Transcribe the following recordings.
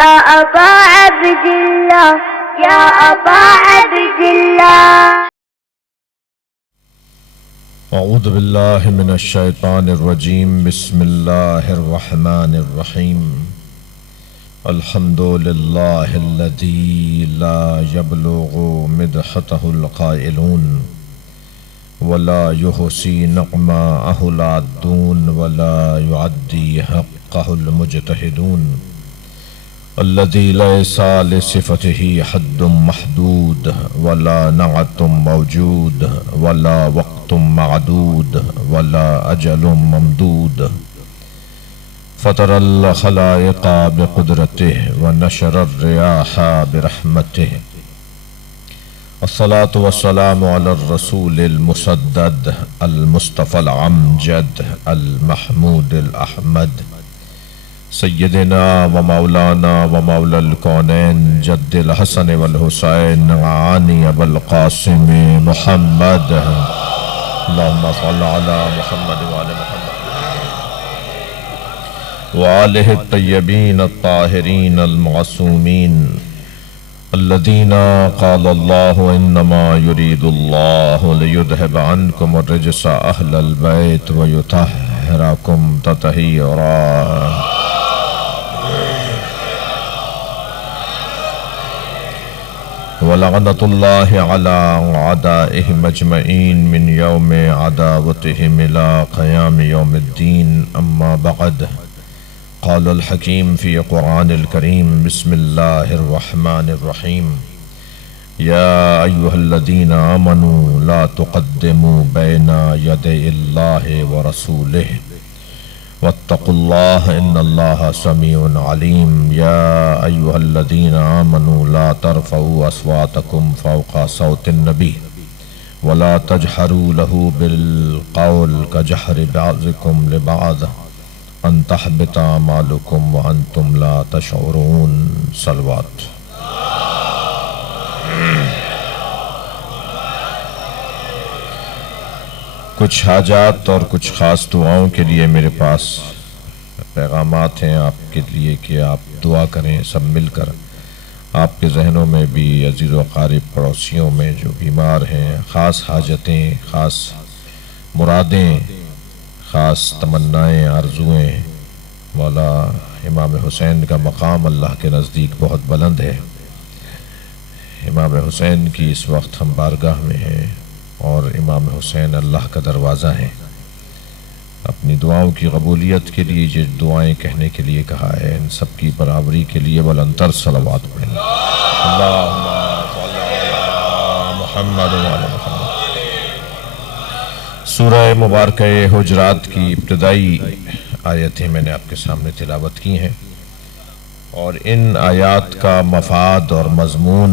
يا أبا عبد الله يا أبا عبد الله. اعوذ باللہ من الشیطان الرجیم بسم اللہ الرحمن الرحیم الحمد للہ الذی لا يبلغ مدحته القائلون ولا يحصي نعماءه العادون ولا يعدي حقه المجتهدون الذي ليس لصفته حد محدود ولا نعت موجود ولا وقت معدود ولا أجل ممدود فطر الخلائق بقدرته ونشر الرياح برحمته الصلاة والسلام على الرسول المسدد المصطفى العمجد المحمود الأحمد سیدنا و مولانا و مولا الکونین جد الحسن والحسین عانی ابو القاسم محمد اللہم صل علی محمد وآل محمد وآلہ الطیبین الطاہرین المعصومین الذین قال اللہ انما یرید اللہ لیذہب عنکم الرجس اہل البیت ویطہرکم تطہیرا. وَلَعْنَةُ اللَّهِ عَلَىٰ أَعْدَائِهِمْ أَجْمَعِينَ مِنْ يَوْمِ عَدَاوَتِهِمْ إِلَىٰ قِيَامِ يَوْمِ الدِّينِ. أَمَّا بَعْدُ قَالَ الْحَكِيمُ فِي قُرْآنِ الْكَرِيمِ بِسْمِ اللَّهِ الرَّحْمَٰنِ الرَّحِيمِ يَا أَيُّهَا الَّذِينَ آمَنُوا لَا تُقَدِّمُوا بَيْنَ يَدَيِ اللَّهِ وَرَسُولِهِ واتقوا الله إن الله سميع عليم. يا أيها الذين آمنوا لا ترفعوا أصواتكم فوق صوت النبي ولا تجهروا له بالقول كجهر بعضكم لبعض أن تحبط أعمالكم وأنتم لا تشعرون. صلوات. کچھ حاجات اور کچھ خاص دعاؤں کے لیے میرے پاس پیغامات ہیں آپ کے لیے کہ آپ دعا کریں سب مل کر. آپ کے ذہنوں میں بھی عزیز و قارب پڑوسیوں میں جو بیمار ہیں، خاص حاجتیں، خاص مرادیں، خاص تمنائیں، آرزویں. مولا امام حسین کا مقام اللہ کے نزدیک بہت بلند ہے. امام حسین کی اس وقت ہم بارگاہ میں ہیں اور امام حسین اللہ کا دروازہ ہے. اپنی دعاؤں کی قبولیت کے لیے جو دعائیں کہنے کے لیے کہا ہے، ان سب کی برابری کے لیے بلندتر صلوات پڑھیں. اللہم صل علی محمد وعلی محمد. سورہ مبارکہ حجرات کی ابتدائی آیتیں میں نے آپ کے سامنے تلاوت کی ہیں، اور ان آیات کا مفاد اور مضمون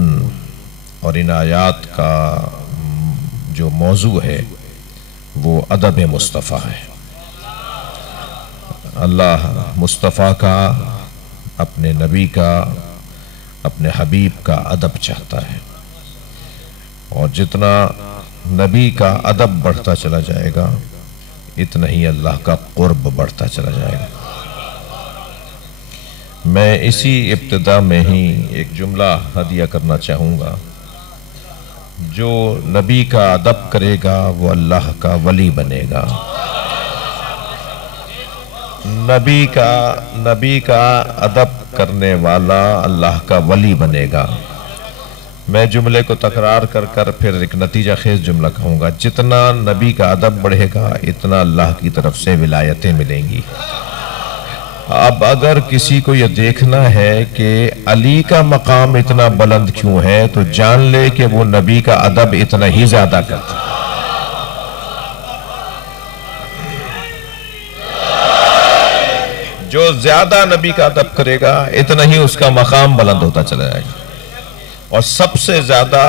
اور ان آیات کا جو موضوع ہے وہ ادب مصطفیٰ ہے. اللہ مصطفیٰ کا، اپنے نبی کا، اپنے حبیب کا ادب چاہتا ہے، اور جتنا نبی کا ادب بڑھتا چلا جائے گا اتنا ہی اللہ کا قرب بڑھتا چلا جائے گا. میں اسی ابتدا میں ہی ایک جملہ ہدیہ کرنا چاہوں گا. جو نبی کا ادب کرے گا وہ اللہ کا ولی بنے گا. نبی کا ادب کرنے والا اللہ کا ولی بنے گا. میں جملے کو تکرار کر کر پھر ایک نتیجہ خیز جملہ کہوں گا. جتنا نبی کا ادب بڑھے گا اتنا اللہ کی طرف سے ولایتیں ملیں گی. اب اگر کسی کو یہ دیکھنا ہے کہ علی کا مقام اتنا بلند کیوں ہے تو جان لے کہ وہ نبی کا ادب اتنا ہی زیادہ کرتا ہے. جو زیادہ نبی کا ادب کرے گا اتنا ہی اس کا مقام بلند ہوتا چلا جائے گا. اور سب سے زیادہ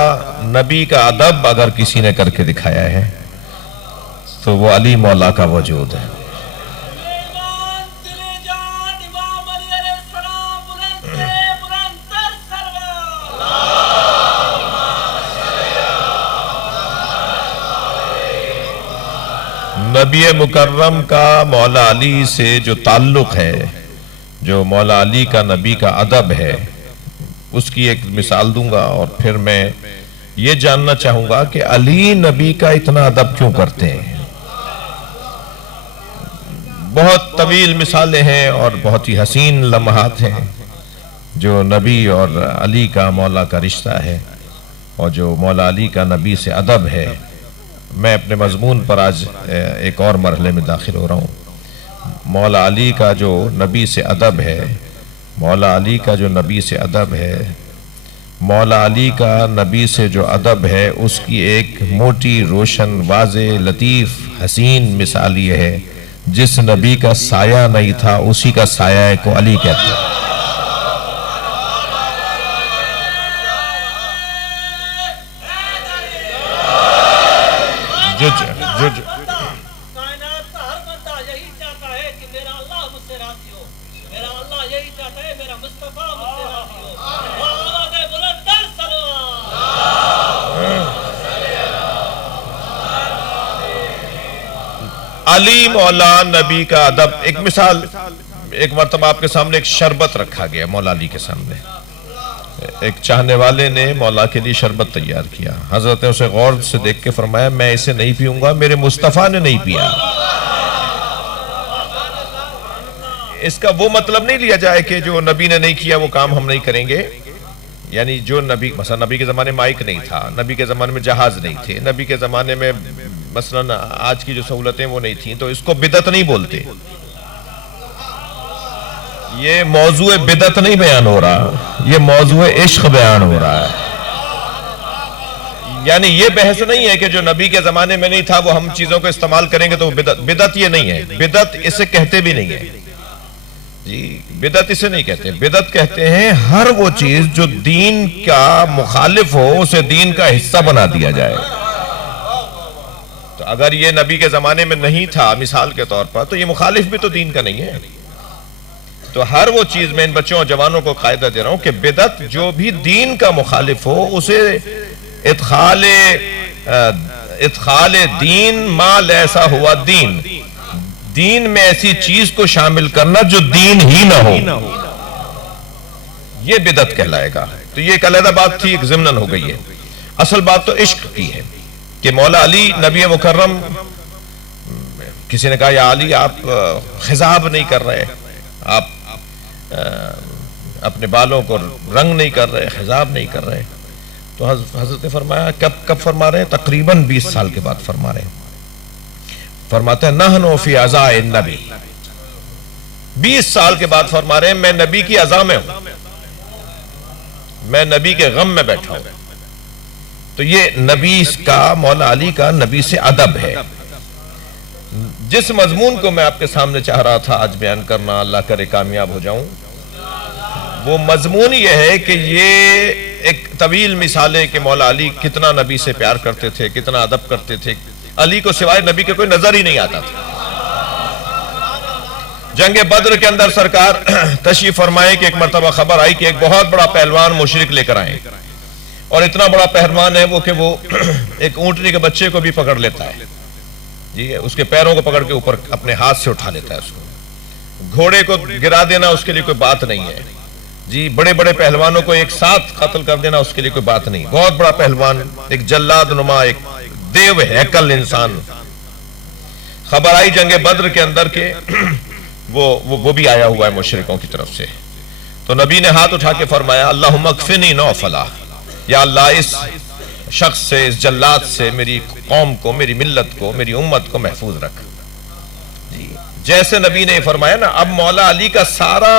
نبی کا ادب اگر کسی نے کر کے دکھایا ہے تو وہ علی مولا کا وجود ہے. نبی مکرم کا مولا علی سے جو تعلق ہے، جو مولا علی کا نبی کا ادب ہے اس کی ایک مثال دوں گا، اور پھر میں یہ جاننا چاہوں گا کہ علی نبی کا اتنا ادب کیوں کرتے ہیں۔ بہت طویل مثالیں ہیں اور بہت ہی حسین لمحات ہیں جو نبی اور علی کا مولا کا رشتہ ہے، اور جو مولا علی کا نبی سے ادب ہے۔ میں اپنے مضمون پر آج ایک اور مرحلے میں داخل ہو رہا ہوں۔ مولا علی کا جو نبی سے ادب ہے، مولا علی کا جو نبی سے ادب ہے، مولا علی کا نبی سے جو ادب ہے، اس کی ایک موٹی، روشن، واضح، لطیف، حسین مثال یہ ہے، جس نبی کا سایہ نہیں تھا اسی کا سایہ کو علی کہتے ہیں۔ کائنات کا ہر بندہ یہی چاہتا ہے کہ میرا اللہ مجھ سے راضی ہو، میرا اللہ یہی چاہتا ہے میرا مصطفیٰ مجھ سے راضی ہو۔ آواز بلند تر صلوات۔ علی مولا نبی کا ادب، ایک مثال، ایک مرتبہ آپ کے سامنے ایک شربت رکھا گیا مولا علی کے سامنے۔ ایک چاہنے والے نے مولا کے لیے شربت تیار کیا، حضرت نے اسے غور سے دیکھ کے فرمایا میں اسے نہیں پیوں گا، میرے مصطفیٰ نے نہیں پیا۔ اس کا وہ مطلب نہیں لیا جائے کہ جو نبی نے نہیں کیا وہ کام ہم نہیں کریں گے، یعنی جو نبی، مثلا نبی کے زمانے میں مائک نہیں تھا، نبی کے زمانے میں جہاز نہیں تھے، نبی کے زمانے میں مثلا آج کی جو سہولتیں وہ نہیں تھیں، تو اس کو بدعت نہیں بولتے۔ یہ موضوع بدعت نہیں بیان ہو رہا، یہ موضوع عشق بیان ہو رہا ہے۔ یعنی یہ بحث نہیں ہے کہ جو نبی کے زمانے میں نہیں تھا وہ ہم چیزوں کو استعمال کریں گے تو بدعت یہ نہیں ہے، بدعت اسے کہتے بھی نہیں ہے جی، بدعت اسے نہیں کہتے، بدعت کہتے ہیں ہر وہ چیز جو دین کا مخالف ہو اسے دین کا حصہ بنا دیا جائے۔ تو اگر یہ نبی کے زمانے میں نہیں تھا مثال کے طور پر تو یہ مخالف بھی تو دین کا نہیں ہے۔ تو ہر وہ چیز میں ان بچوں اور جوانوں کو قاعدہ دے رہا ہوں کہ بدعت جو بھی دین کا مخالف ہو اسے ادخال دین ما لیسا ہوا دین، دین میں ایسی چیز کو شامل کرنا جو دین ہی نہ ہو، یہ بدعت کہلائے گا۔ تو یہ ایک علیحدہ بات تھی، ایک ضمناً ہو گئی ہے۔ اصل بات تو عشق کی ہے کہ مولا علی نبی مکرم، کسی نے کہا یا علی آپ خضاب نہیں کر رہے، آپ اپنے بالوں کو رنگ نہیں کر رہے، خضاب نہیں کر رہے، تو حضرت نے فرمایا کب فرما رہے ہیں؟ تقریباً 20 سال کے بعد فرما رہے ہیں۔ فرماتے ہیں نحنو فی عزاء النبی، 20 سال کے بعد فرما رہے ہیں میں نبی کی عزا میں ہوں، میں نبی کے غم میں بیٹھا ہوں۔ تو یہ نبی کا، مولا علی کا نبی سے ادب ہے۔ جس مضمون کو میں آپ کے سامنے چاہ رہا تھا آج بیان کرنا، اللہ کرے کامیاب ہو جاؤں، وہ مضمون یہ ہے کہ یہ ایک طویل مثال ہے کہ مولا علی کتنا نبی سے پیار کرتے تھے، کتنا ادب کرتے تھے۔ علی کو سوائے نبی کے کوئی نظر ہی نہیں آتا تھا۔ جنگ بدر کے اندر سرکار تشریف فرمائے کہ ایک مرتبہ خبر آئی کہ ایک بہت بڑا پہلوان مشرک لے کر آئے، اور اتنا بڑا پہلوان ہے وہ کہ وہ ایک اونٹنی کے بچے کو بھی پکڑ لیتا ہے جی، اس کے پیروں کو پکڑ کے اوپر اپنے ہاتھ سے اٹھا لیتا ہے، اس کو گھوڑے کو گرا دینا اس کے لیے کوئی بات نہیں ہے جی، بڑے بڑے پہلوانوں کو ایک ساتھ قتل کر دینا اس کے لیے کوئی بات نہیں۔ بہت بڑا پہلوان، ایک جلاد نما، ایک دیو ہیکل انسان۔ خبر آئی جنگ بدر کے اندر کے وہ بھی آیا ہوا ہے مشرکوں کی طرف سے، تو نبی نے ہاتھ اٹھا کے فرمایا اللہم اکفنی نوفلا، یا اللہ اس شخص سے، اس جلاد سے میری قوم کو، میری ملت کو، میری امت کو محفوظ رکھ جی۔ جیسے نبی نے فرمایا نا، اب مولا علی کا سارا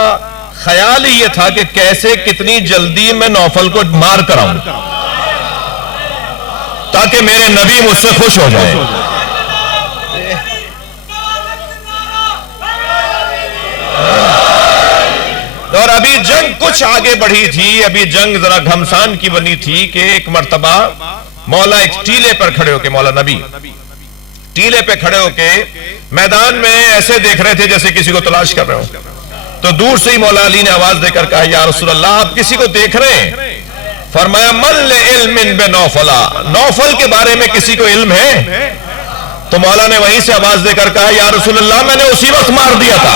خیال ہی یہ تھا کہ کیسے کتنی جلدی میں نوفل کو مار کر آؤں تاکہ میرے نبی مجھ سے خوش ہو جائے۔ اور ابھی جنگ کچھ آگے بڑھی تھی، ابھی جنگ ذرا گھمسان کی بنی تھی کہ ایک مرتبہ مولا ایک ٹیلے پر کھڑے ہو کے، مولا نبی ٹیلے پہ کھڑے ہو کے میدان میں ایسے دیکھ رہے تھے جیسے کسی کو تلاش کر رہے ہو، تو دور سے ہی مولا علی نے آواز دے کر کہا یا رسول اللہ آپ کسی کو دیکھ رہے ہیں؟ فرمایا من لعلم بنوفلا، نوفل کے بارے میں کسی کو علم ہے؟ تو مولا نے وہیں سے آواز دے کر کہا یا رسول اللہ میں نے اسی وقت مار دیا تھا۔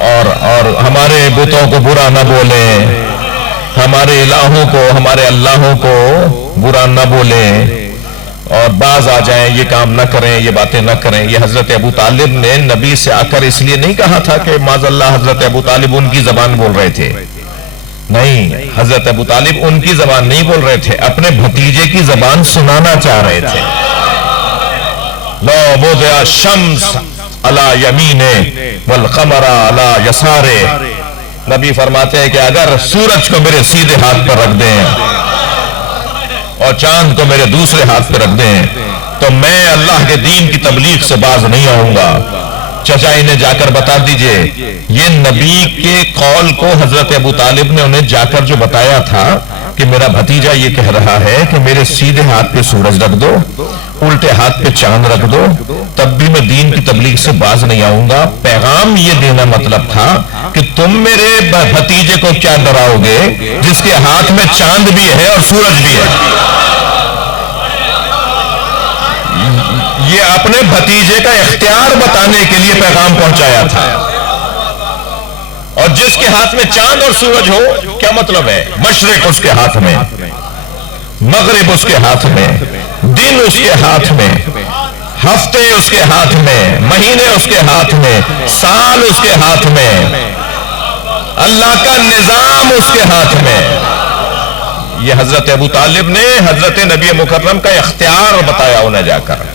اور ہمارے بتوں کو برا نہ بولیں، ہمارے الہوں کو، ہمارے اللہوں کو برا نہ بولیں، اور باز آ جائیں، یہ کام نہ کریں، یہ باتیں نہ کریں۔ یہ حضرت ابو طالب نے نبی سے آ کر اس لیے نہیں کہا تھا کہ معاذ اللہ حضرت ابو طالب ان کی زبان بول رہے تھے، نہیں، حضرت ابو طالب ان کی زبان نہیں بول رہے تھے، اپنے بھتیجے کی زبان سنانا چاہ رہے تھے۔ لو وضع الشمس علی یمینے والقمر علی یسارے، نبی فرماتے ہیں کہ اگر سورج کو میرے سیدھے ہاتھ پر رکھ دیں اور چاند کو میرے دوسرے ہاتھ پہ رکھ دیں تو میں اللہ کے دین کی تبلیغ سے باز نہیں آؤں گا۔ چچا انہیں جا کر بتا دیجئے، یہ نبی کے قول کو حضرت ابو طالب نے انہیں جا کر جو بتایا تھا کہ میرا بھتیجا یہ کہہ رہا ہے کہ میرے سیدھے ہاتھ پہ سورج رکھ دو، الٹے ہاتھ پہ چاند رکھ دو، تب بھی میں دین کی تبلیغ سے باز نہیں آؤں گا۔ پیغام یہ دینا مطلب تھا کہ تم میرے بھتیجے کو کیا ڈراؤ گے جس کے ہاتھ میں چاند بھی ہے اور سورج بھی ہے؟ یہ اپنے بھتیجے کا اختیار بتانے کے لیے پیغام پہنچایا تھا، اور جس کے ہاتھ میں چاند اور سورج ہو کیا مطلب ہے؟ مشرق اس کے ہاتھ میں، مغرب اس کے ہاتھ میں، دن اس کے ہاتھ میں، ہفتے اس کے ہاتھ میں، مہینے اس کے ہاتھ میں، سال اس کے ہاتھ میں، اللہ کا نظام اس کے ہاتھ میں۔ یہ حضرت ابو طالب نے حضرت نبی مکرم کا اختیار بتایا انہیں جا کر،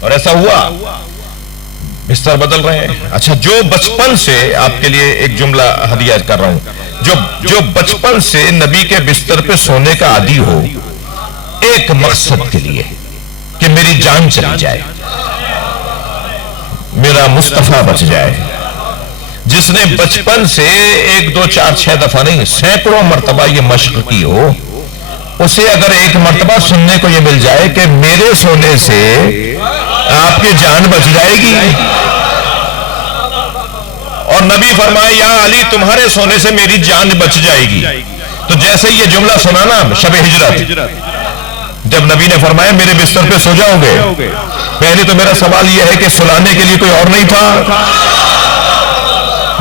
اور ایسا ہوا۔ بستر بدل رہے ہیں۔ اچھا، جو بچپن سے، آپ کے لیے ایک جملہ ہدیہ کر رہا ہوں، جو بچپن سے نبی کے بستر پہ سونے کا عادی ہو، ایک مقصد کے لیے کہ میری جان چلی جائے، میرا مصطفیٰ بچ جائے، جس نے بچپن سے 1 2 4 6 دفعہ نہیں، سینکڑوں مرتبہ یہ مشق کی ہو، اسے اگر ایک مرتبہ سننے کو یہ مل جائے کہ میرے سونے سے آپ کی جان بچ جائے گی، اور نبی فرمائے یا علی تمہارے سونے سے میری جان بچ جائے گی، تو جیسے یہ جملہ سنا نا شب ہجرت، جب نبی نے فرمایا میرے بستر پہ سو جاؤ گے، پہلے تو میرا سوال یہ ہے کہ سلانے کے لیے کوئی اور نہیں تھا؟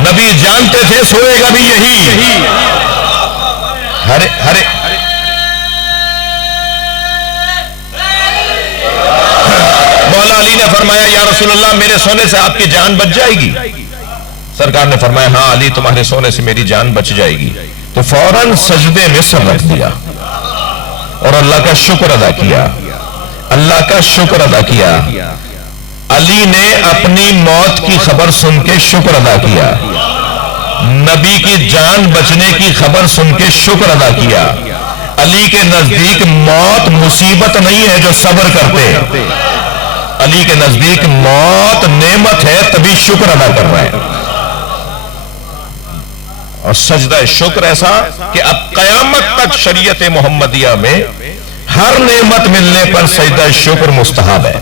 نبی جانتے تھے سوئے گا بھی یہی۔ ہرے مولا علی نے فرمایا یا رسول اللہ میرے سونے سے آپ کی جان بچ جائے گی؟ سرکار نے فرمایا ہاں علی تمہارے سونے سے میری جان بچ جائے گی۔ تو فوراً سجدے میں سر رکھ دیا اور اللہ کا شکر ادا کیا، اللہ کا شکر ادا کیا۔ علی نے اپنی موت کی خبر سن کے شکر ادا کیا، نبی کی جان بچنے کی خبر سن کے شکر ادا کیا۔ علی کے نزدیک موت مصیبت نہیں ہے جو صبر کرتے، علی کے نزدیک موت نعمت ہے، تبھی شکر ادا کر رہا ہے۔ اور سجدہ شکر ایسا کہ اب قیامت تک شریعت محمدیہ میں ہر نعمت ملنے پر سجدہ شکر مستحب ہے۔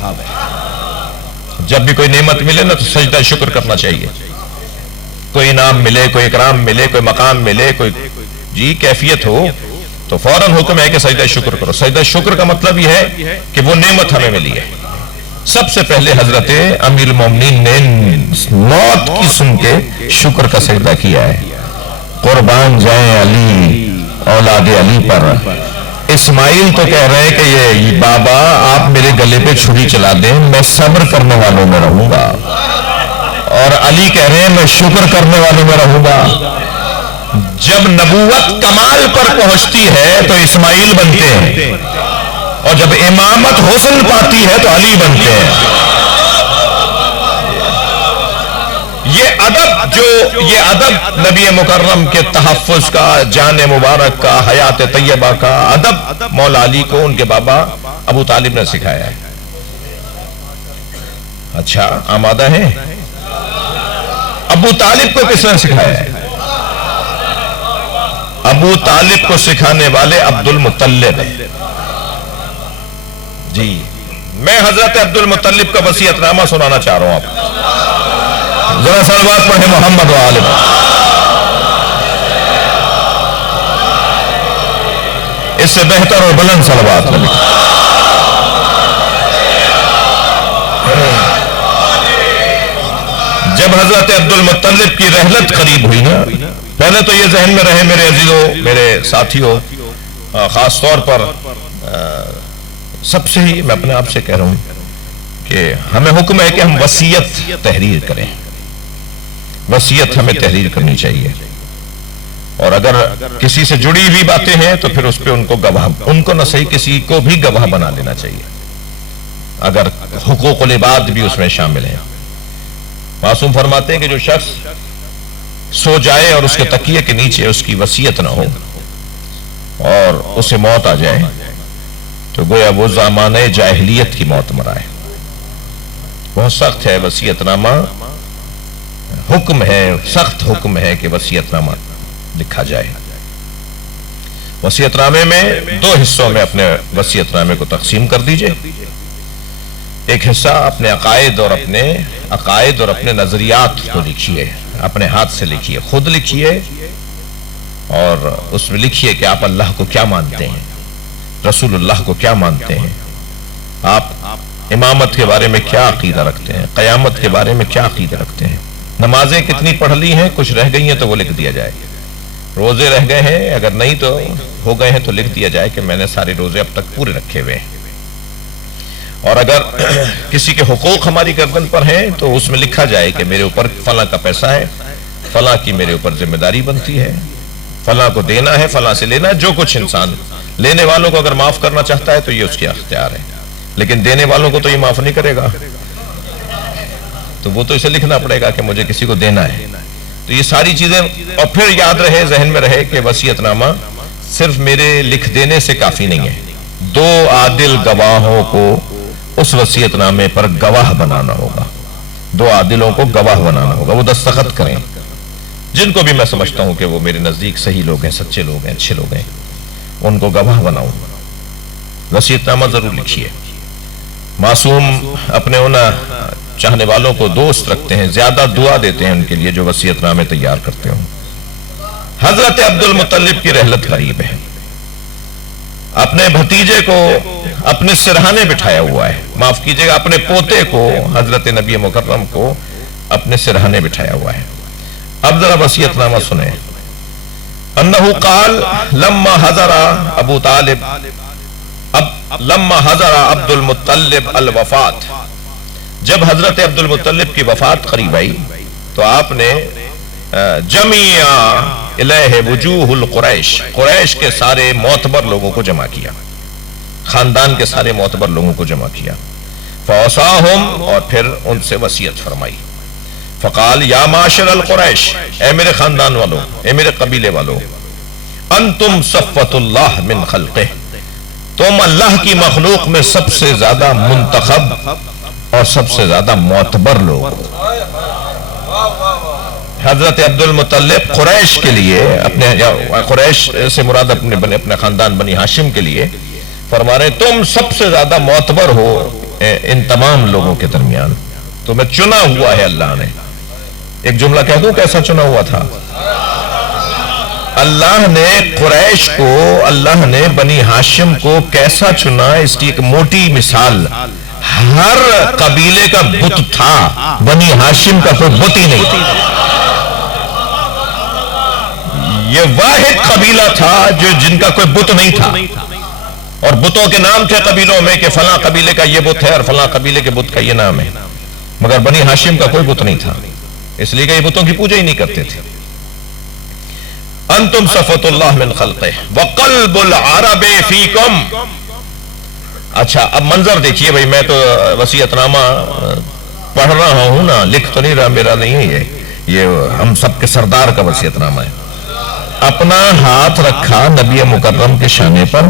جب بھی کوئی نعمت ملے نا تو سجدہ شکر کرنا چاہیے۔ کوئی انعام ملے، کوئی اکرام ملے، کوئی مقام ملے، کوئی کیفیت ہو تو فوراً حکم ہے کہ سجدہ شکر کرو۔ سجدہ شکر کا مطلب یہ ہے کہ وہ نعمت ہمیں ملی ہے۔ سب سے پہلے حضرت امیر المومنین نے موت کی سن کے شکر کا سجدہ کیا ہے۔ قربان جائیں علی اولاد علی پر۔ اسماعیل تو کہہ رہے ہیں کہ یہ بابا آپ میرے گلے پہ چھری چلا دیں، میں صبر کرنے والوں میں رہوں گا، اور علی کہہ رہے ہیں میں شکر کرنے والوں میں رہوں گا۔ جب نبوت کمال پر پہنچتی ہے تو اسماعیل بنتے ہیں، اور جب امامت حسن پاتی ہے تو علی بنتے ہیں۔ یہ ادب نبی مکرم کے تحفظ کا، جان مبارک کا، حیات طیبہ کا ادب مولا علی کو ان کے بابا ابو طالب نے سکھایا ہے۔ اچھا آمادہ ہے؟ ابو طالب کو کس نے سکھایا ہے؟ ابو طالب کو سکھانے والے عبد المطلب ہیں۔ جی میں حضرت عبد المطلب کا وصیت نامہ سنانا چاہ رہا ہوں آپ ذرا صلوات پڑھیں محمد و آل محمد۔ اس سے بہتر اور بلند صلوات پڑھیں۔ جب حضرت عبد المطلب کی رحلت قریب ہوئی نا، پہلے تو یہ ذہن میں رہے میرے عزیزوں، میرے ساتھیوں، خاص طور پر سب سے ہی میں اپنے آپ سے کہہ رہا ہوں کہ ہمیں حکم ہے کہ ہم وصیت تحریر کریں، وصیت ہمیں تحریر کرنی چاہیے، اور اگر کسی سے جڑی ہوئی باتیں ہیں تو پھر اس پہ ان کو نہ صحیح کسی کو بھی گواہ بنا لینا چاہیے، اگر حقوق العباد بھی اس میں شامل ہیں۔ معصوم فرماتے ہیں کہ جو شخص سو جائے اور اس کے تکیے کے نیچے اس کی وصیت نہ ہو اور اسے موت آ جائے تو گویا وہ زمانہ جاہلیت کی موت مرا ہے۔ بہت سخت ہے وصیت نامہ، حکم ہے، سخت حکم ہے کہ وصیت نامہ لکھا جائے۔ وصیت نامے میں 2 حصوں میں اپنے وصیت نامے کو تقسیم کر دیجئے۔ ایک حصہ اپنے عقائد اور اپنے نظریات کو لکھیے، اپنے ہاتھ سے لکھیے، خود لکھیے، اور اس میں لکھیے کہ آپ اللہ کو کیا مانتے ہیں، رسول اللہ کو کیا مانتے ہیں، آپ امامت کے بارے میں کیا عقیدہ رکھتے ہیں، قیامت کے بارے میں کیا عقیدہ رکھتے ہیں، نمازیں کتنی پڑھ لی ہیں، کچھ رہ گئی ہیں تو وہ لکھ دیا جائے، روزے رہ گئے ہیں، اگر نہیں تو ہو گئے ہیں تو لکھ دیا جائے کہ میں نے سارے روزے اب تک پورے رکھے ہوئے ہیں، اور اگر کسی کے حقوق ہماری گردن پر ہیں تو اس میں لکھا جائے کہ میرے اوپر فلاں کا پیسہ ہے، فلاں کی میرے اوپر ذمہ داری بنتی ہے، فلاں کو دینا ہے، فلاں سے لینا ہے۔ جو کچھ انسان لینے والوں کو اگر معاف کرنا چاہتا ہے تو یہ اس کے اختیار ہے، لیکن دینے والوں کو تو یہ معاف نہیں کرے گا، تو وہ تو اسے لکھنا پڑے گا کہ مجھے کسی کو دینا ہے۔ تو یہ ساری چیزیں، اور پھر یاد رہے، ذہن میں رہے کہ وصیت نامہ صرف میرے لکھ دینے سے کافی نہیں ہے، 2 عادل گواہوں کو اس وصیت نامے پر گواہ بنانا ہوگا، 2 عادلوں کو گواہ بنانا ہوگا، وہ دستخط کریں، جن کو بھی میں سمجھتا ہوں کہ وہ میرے نزدیک صحیح لوگ ہیں، سچے لوگ ہیں، اچھے لوگ ہیں، ان کو گواہ بناؤں۔ وصیت نامہ ضرور لکھیے۔ معصوم اپنے ان چاہنے والوں کو دوست رکھتے ہیں، زیادہ دعا دیتے ہیں ان کے لیے جو وصیت نامے تیار کرتے ہوں۔ حضرت عبد المطلب کی رحلت قریب ہے، اپنے بھتیجے کو اپنے سرہانے بٹھایا ہوا ہے، معاف کیجئے گا، اپنے پوتے کو، حضرت نبی مکرم کو اپنے سرہانے بٹھایا ہوا ہے۔ اب ذرا وصیت نامہ سنیں۔ انہو قال لما حضر ابو طالب لما حضر عبد المطلب الوفات، جب حضرت عبد المطلب کی وفات قریب آئی تو آپ نے جميع الیہ وجوہ القریش، قریش کے سارے معتبر لوگوں کو جمع کیا، خاندان کے سارے معتبر لوگوں کو جمع کیا، فوصاہم، اور پھر ان سے وصیت فرمائی، فقال یا معاشر القریش، اے میرے خاندان والو، اے میرے قبیلے والو، انتم صفوۃ اللہ من خلقہ، تم اللہ کی مخلوق میں سب سے زیادہ منتخب اور سب سے زیادہ معتبر لوگ۔ حضرت عبد المطلب قریش کے لیے، اپنے قریش سے مراد اپنے خاندان بنی ہاشم کے لیے فرما رہے تم سب سے زیادہ معتبر ہو ان تمام لوگوں کے درمیان، تمہیں چنا ہوا ہے اللہ نے۔ ایک جملہ کہہ دوں کیسا چنا ہوا تھا؟ اللہ نے قریش کو، اللہ نے بنی ہاشم کو کیسا چنا، اس کی ایک موٹی مثال، ہر قبیلے کا بت تھا، بنی ہاشم کا کوئی بت ہی نہیں تھا۔ یہ واحد قبیلہ تھا جن کا کوئی بت نہیں تھا، اور بتوں کے نام تھے قبیلوں میں کہ فلاں قبیلے کا یہ بت ہے اور فلاں قبیلے کے بت کا یہ نام ہے، مگر بنی ہاشم کا کوئی بت نہیں تھا، اس لیے کہ یہ بتوں کی پوجا ہی نہیں کرتے تھے۔ انتم صفوۃ اللہ من خلقہ وقلب العرب فیکم۔ اچھا اب منظر دیکھیے بھائی، میں تو وصیت نامہ پڑھ رہا ہوں نا، لکھ تو نہیں رہا، میرا نہیں ہے یہ ہم سب کے سردار کا وصیت نامہ ہے۔ اپنا ہاتھ رکھا نبی مکرم کے شانے پر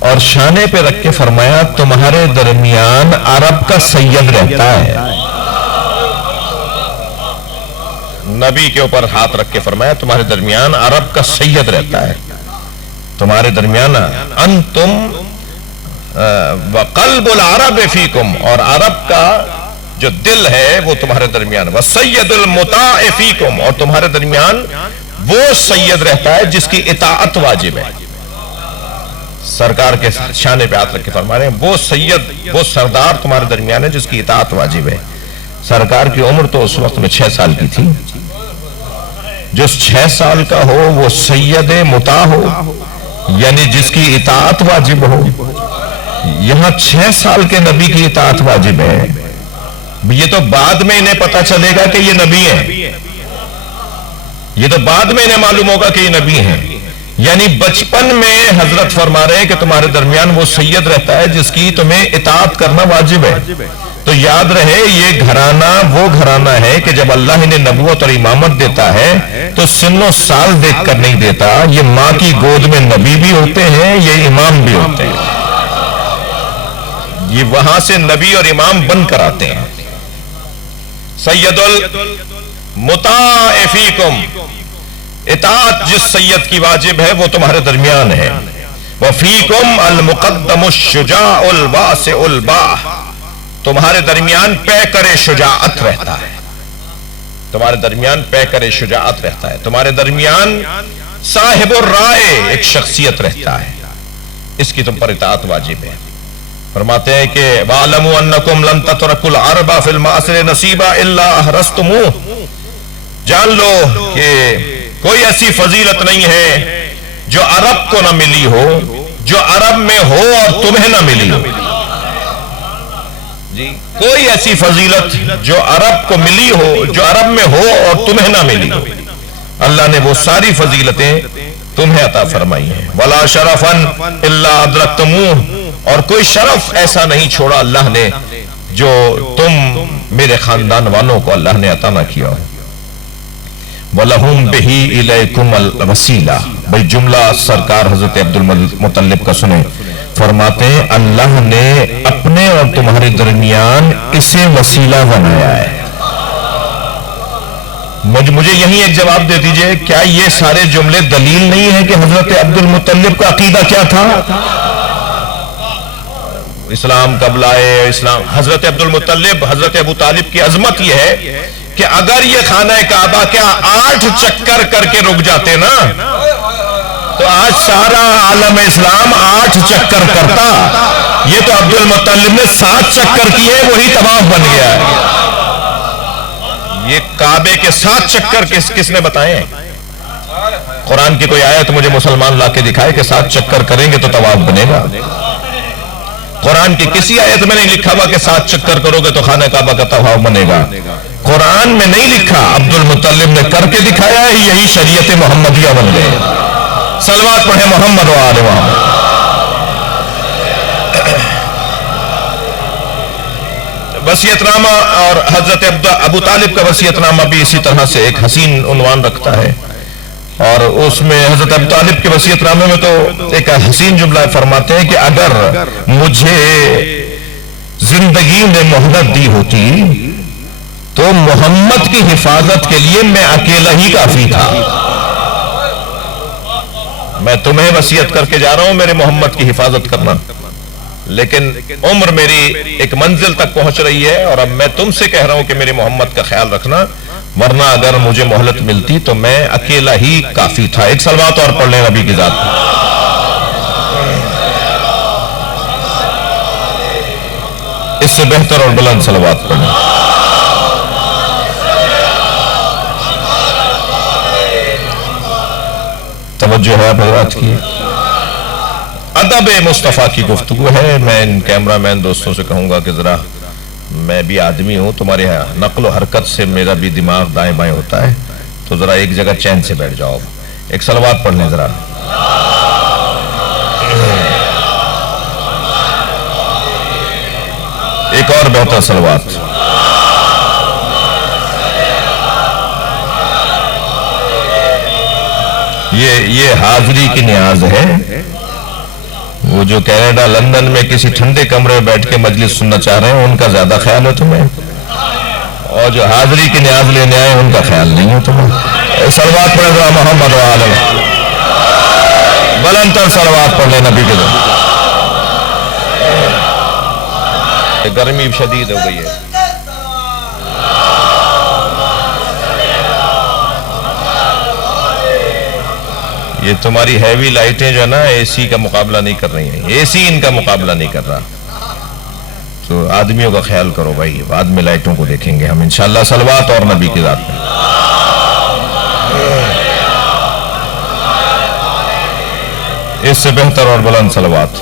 اور شانے پہ رکھ کے فرمایا تمہارے درمیان عرب کا سید رہتا ہے۔ نبی کے اوپر ہاتھ رکھ کے فرمایا تمہارے درمیان عرب کا سید رہتا ہے، تمہارے درمیان انتم وقلب العرب فیکم، اور عرب کا جو دل ہے وہ تمہارے درمیان، وسید المطاع فیکم، اور تمہارے درمیان وہ سید رہتا ہے جس کی اطاعت واجب ہے۔ سرکار کے شانے پہ ہاتھ رکھ کے فرما رہے ہیں وہ سید، وہ سردار تمہارے درمیان ہے جس کی اطاعت واجب ہے۔ سرکار کی عمر تو اس وقت میں 6 سال کی تھی. جو 6 سال کا ہو وہ سید مطاع ہو، یعنی جس کی اطاعت واجب ہو. یہاں 6 سال کے نبی کی اطاعت واجب ہے. یہ تو بعد میں انہیں پتا چلے گا کہ یہ نبی ہیں، یہ تو بعد میں انہیں معلوم ہوگا کہ یہ نبی ہیں. یعنی بچپن میں حضرت فرما رہے ہیں کہ تمہارے درمیان وہ سید رہتا ہے جس کی تمہیں اطاعت کرنا واجب ہے. تو یاد رہے یہ گھرانہ وہ گھرانہ ہے کہ جب اللہ انہیں نبوت اور امامت دیتا ہے تو سن و سال دیکھ کر نہیں دیتا. یہ ماں کی گود میں نبی بھی ہوتے ہیں، یہ امام بھی ہوتے ہیں. یہ وہاں سے نبی اور امام بن کر آتے ہیں. سید المطاع فیکم، اطاعت جس سید کی واجب ہے وہ تمہارے درمیان ہے. وفیکم المقدم الشجاع الواسع الباح، تمہارے درمیان پیکر شجاعت رہتا ہے. تمہارے درمیان پیکر شجاعت رہتا ہے. تمہارے درمیان صاحب الرائے ایک شخصیت رہتا ہے. اس کی تم پر اطاعت واجب ہے. فرماتے ہیں کہ وَعَلَمُوا أَنَّكُمْ لَن تَتْرَكُوا الْعَرْبَ فِي الْمَعْصِرِ نَصِيبًا إِلَّا أَحْرَزْتُمُوهُ، جان لو کہ کوئی ایسی فضیلت نہیں ہے جو عرب کو نہ ملی ہو، جو عرب میں ہو اور تمہیں نہ ملی ہو. جی کوئی ایسی فضیلت جو عرب کو ملی ہو، جو عرب میں ہو اور تمہیں نہ ملی ہو. اللہ نے وہ ساری فضیلتیں تمہیں عطا فرمائی ہیں. وَلَا شَرَفًا إِلَّا أَدْرَكْتُمُوهُ، اور کوئی شرف ایسا نہیں چھوڑا اللہ نے جو تم میرے خاندان والوں کو اللہ نے عطا نہ کیا ہو. وَلَهُمْ بِهِ إِلَيْكُمْ الْوَسِيلَةُ، بھئی جملہ سرکار حضرت عبدالمطلب کا سنیں. فرماتے ہیں اللہ نے اپنے اور تمہارے درمیان اسے وسیلہ بنایا ہے. مجھے یہیں ایک جواب دے دیجئے، کیا یہ سارے جملے دلیل نہیں ہیں کہ حضرت عبدالمطلب کا عقیدہ کیا تھا؟ اسلام کب لائے؟ اسلام حضرت عبدالمطلب، حضرت ابو طالب کی عظمت یہ ہے کہ اگر یہ خانہ کعبہ کیا 8 چکر کر کے رک جاتے نا تو آج سارا عالم اسلام 8 چکر کرتا. یہ تو عبدالمطلب نے 7 چکر کیے، وہی طواف بن گیا ہے. یہ کعبے کے 7 چکر کس نے بتائے ہیں؟ قرآن کی کوئی آیت مجھے مسلمان لا کے دکھائے کہ 7 چکر کریں گے تو طواف بنے گا. قرآن کی کسی آیت میں نہیں لکھا ہوا کہ 7 چکر کرو گے تو خانہ کعبہ کا طواف بنے گا. قرآن میں نہیں لکھا، عبدالمطلب نے کر کے دکھایا ہے. یہی شریعت محمدیہ بن گئے. صلوات پڑھیں محمد و آل محمد. وصیت نامہ اور حضرت ابو طالب کا وصیت نامہ بھی اسی طرح سے ایک حسین عنوان رکھتا ہے. اور اس میں حضرت ابو طالب کے وصیت نامے میں تو ایک حسین جملہ فرماتے ہیں کہ اگر مجھے زندگی میں مہلت دی ہوتی تو محمد کی حفاظت کے لیے میں اکیلا ہی کافی تھا. میں تمہیں وصیت کر کے جا رہا ہوں میرے محمد کی حفاظت کرنا، لیکن عمر میری ایک منزل تک پہنچ رہی ہے اور اب میں تم سے کہہ رہا ہوں کہ میرے محمد کا خیال رکھنا، ورنہ اگر مجھے مہلت ملتی تو میں اکیلا ہی کافی تھا. ایک صلوات اور پڑھ لیں نبی کی ذات پر. اس سے بہتر اور بلند صلوات پڑھ لیں. توجہ ہے حضرات کی. ادب مصطفیٰ کی گفتگو ہے. میں ان کیمرہ مین دوستوں سے کہوں گا کہ ذرا میں بھی آدمی ہوں، تمہارے نقل و حرکت سے میرا بھی دماغ دائیں بائیں ہوتا ہے، تو ذرا ایک جگہ چین سے بیٹھ جاؤ. ایک صلوات پڑھ لیں ذرا. ایک اور بہتر صلوات. یہ حاضری کی نیاز ہے. وہ جو کینیڈا لندن میں کسی ٹھنڈے کمرے میں بیٹھ کے مجلس سننا چاہ رہے ہیں ان کا زیادہ خیال ہے تمہیں، اور جو حاضری کی نیاز لینے آئے ان کا خیال نہیں ہے تمہیں. صلوات پڑھ رہا محمد و آل محمد. بلند تر صلوات پڑھ لیں نبی کے ذریعے. گرمی شدید ہو گئی ہے. یہ تمہاری ہیوی لائٹیں جو ہے نا اے سی کا مقابلہ نہیں کر رہی ہیں. اے سی ان کا مقابلہ نہیں کر رہا. تو آدمیوں کا خیال کرو بھائی، بعد میں لائٹوں کو دیکھیں گے ہم انشاءاللہ صلوات اور نبی کی ذات میں. اس سے بہتر اور بلند صلوات.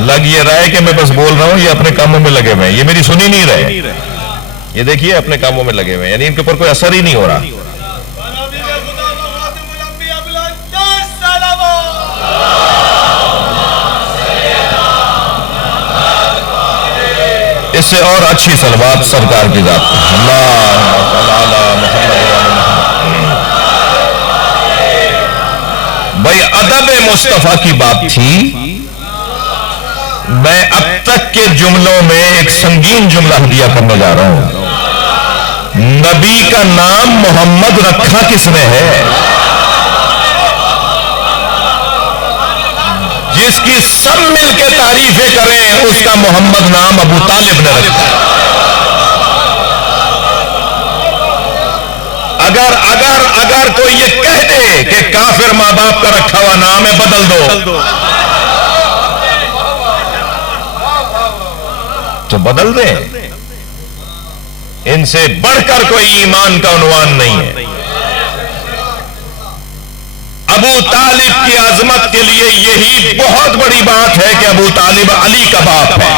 لگ یہ رہا ہے کہ میں بس بول رہا ہوں، یہ اپنے کاموں میں لگے ہوئے ہیں، یہ میری سنی نہیں رہے. یہ دیکھیے اپنے کاموں میں لگے ہوئے ہیں، یعنی ان کے اوپر کوئی اثر ہی نہیں ہو رہا. اس سے اور اچھی صلوات سرکار کی ذات پر. اللہ تعالی محمد. بھائی ادب مصطفیٰ کی بات تھی. میں اب تک کے جملوں میں ایک سنگین جملہ ہدیہ کرنے جا رہا ہوں. نبی کا نام محمد رکھا کس نے ہے؟ جس کی سب مل کے تعریفیں کریں اس کا محمد نام ابو طالب نے رکھا. اگر کوئی یہ کہہ دے کہ کافر ماں باپ کا رکھا ہوا نام ہے بدل دو تو بدل دیں. ان سے بڑھ کر کوئی ایمان کا عنوان نہیں ہے. ابو طالب کی عظمت کے لیے یہی بہت بڑی بات ہے کہ ابو طالب علی کا باپ ہے.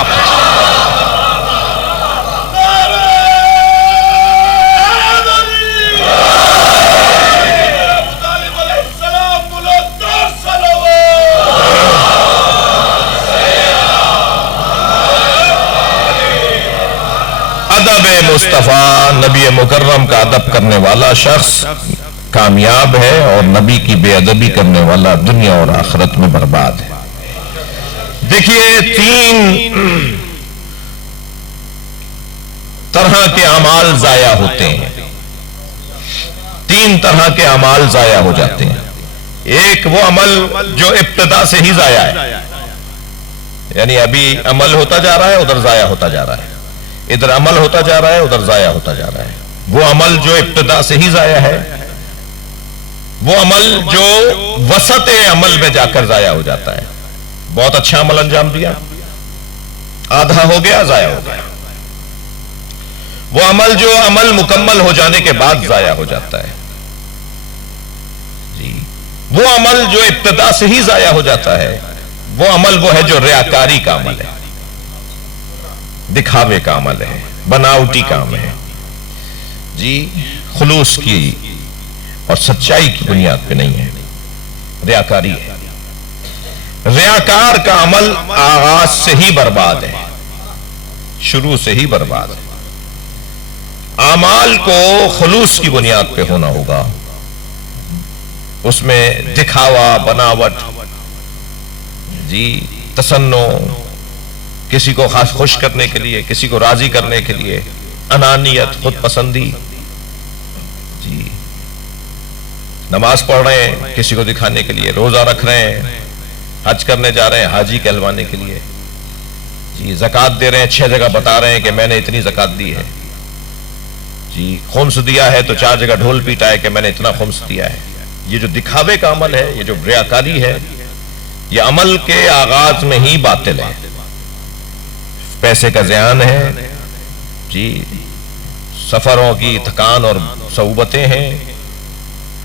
ادب مصطفیٰ نبی مکرم کا ادب کرنے والا شخص کامیاب ہے، اور نبی کی بے ادبی کرنے والا دنیا اور آخرت میں برباد ہے. دیکھیے 3 طرح کے اعمال ضائع ہوتے ہیں. 3 طرح کے اعمال ضائع ہو جاتے ہیں. ایک وہ عمل جو ابتدا سے ہی ضائع ہے، یعنی ابھی عمل ہوتا جا رہا ہے ادھر ضائع ہوتا جا رہا ہے، ادھر عمل ہوتا جا رہا ہے ادھر ضائع ہوتا جا رہا ہے. وہ عمل جو ابتدا سے ہی ضائع ہے، وہ عمل جو وسط عمل میں جا کر ضائع ہو جاتا ہے. بہت اچھا عمل انجام دیا، آدھا ہو گیا ضائع ہو گیا. وہ عمل جو عمل مکمل ہو جانے کے بعد ضائع ہو جاتا ہے. جی وہ عمل جو ابتدا سے ہی ضائع ہو جاتا ہے، وہ عمل وہ ہے جو ریاکاری کا عمل ہے، دکھاوے کا عمل ہے، بناوٹی کام ہے. جی خلوص کی اور سچائی کی بنیاد پہ نہیں ہے، ریاکاری ہے. ریاکار کا عمل آغاز سے ہی برباد ہے، شروع سے ہی برباد ہے. اعمال کو خلوص کی بنیاد پہ ہونا ہوگا. اس میں دکھاوا، بناوٹ، جی تصنع، کسی کو خاص خوش کرنے کے لیے، کسی کو راضی کرنے کے لیے، انانیت، خود پسندی. جی نماز پڑھ رہے ہیں کسی کو دکھانے کے لیے، روزہ رکھ رہے ہیں، حج کرنے جا رہے ہیں حاجی کہلوانے کے لیے. جی زکوٰۃ دے رہے ہیں، 6 جگہ بتا رہے ہیں کہ میں نے اتنی زکوٰۃ دی ہے. جی خمس دیا ہے تو 4 جگہ ڈھول پیٹا ہے کہ میں نے اتنا خمس دیا ہے. یہ جو دکھاوے کا عمل ہے، یہ جو ریاکاری ہے، یہ عمل کے آغاز میں ہی باطل ہے، پیسے کا زیان ہے. جی سفروں کی تھکان اور صعوبتیں ہیں،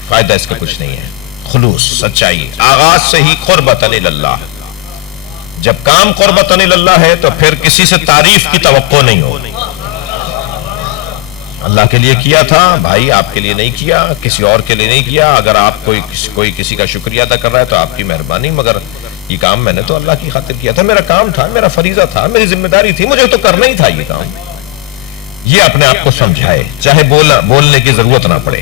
فائدہ اس کا کچھ نہیں ہے. خلوص، سچائی، آغاز سے ہی قربتاً اللہ. جب کام قربتاً اللہ ہے تو پھر کسی سے تعریف کی توقع نہیں ہو. اللہ کے لیے کیا تھا بھائی، آپ کے لیے نہیں کیا، کسی اور کے لیے نہیں کیا. اگر آپ کوئی کسی کا شکریہ ادا کر رہا ہے تو آپ کی مہربانی، مگر یہ کام میں نے تو اللہ کی خاطر کیا تھا، میرا کام تھا، میرا فریضہ تھا، میری ذمہ داری تھی، مجھے تو کرنا ہی تھا یہ کام. یہ اپنے آپ کو سمجھائے، چاہے بولنے کی ضرورت نہ پڑے.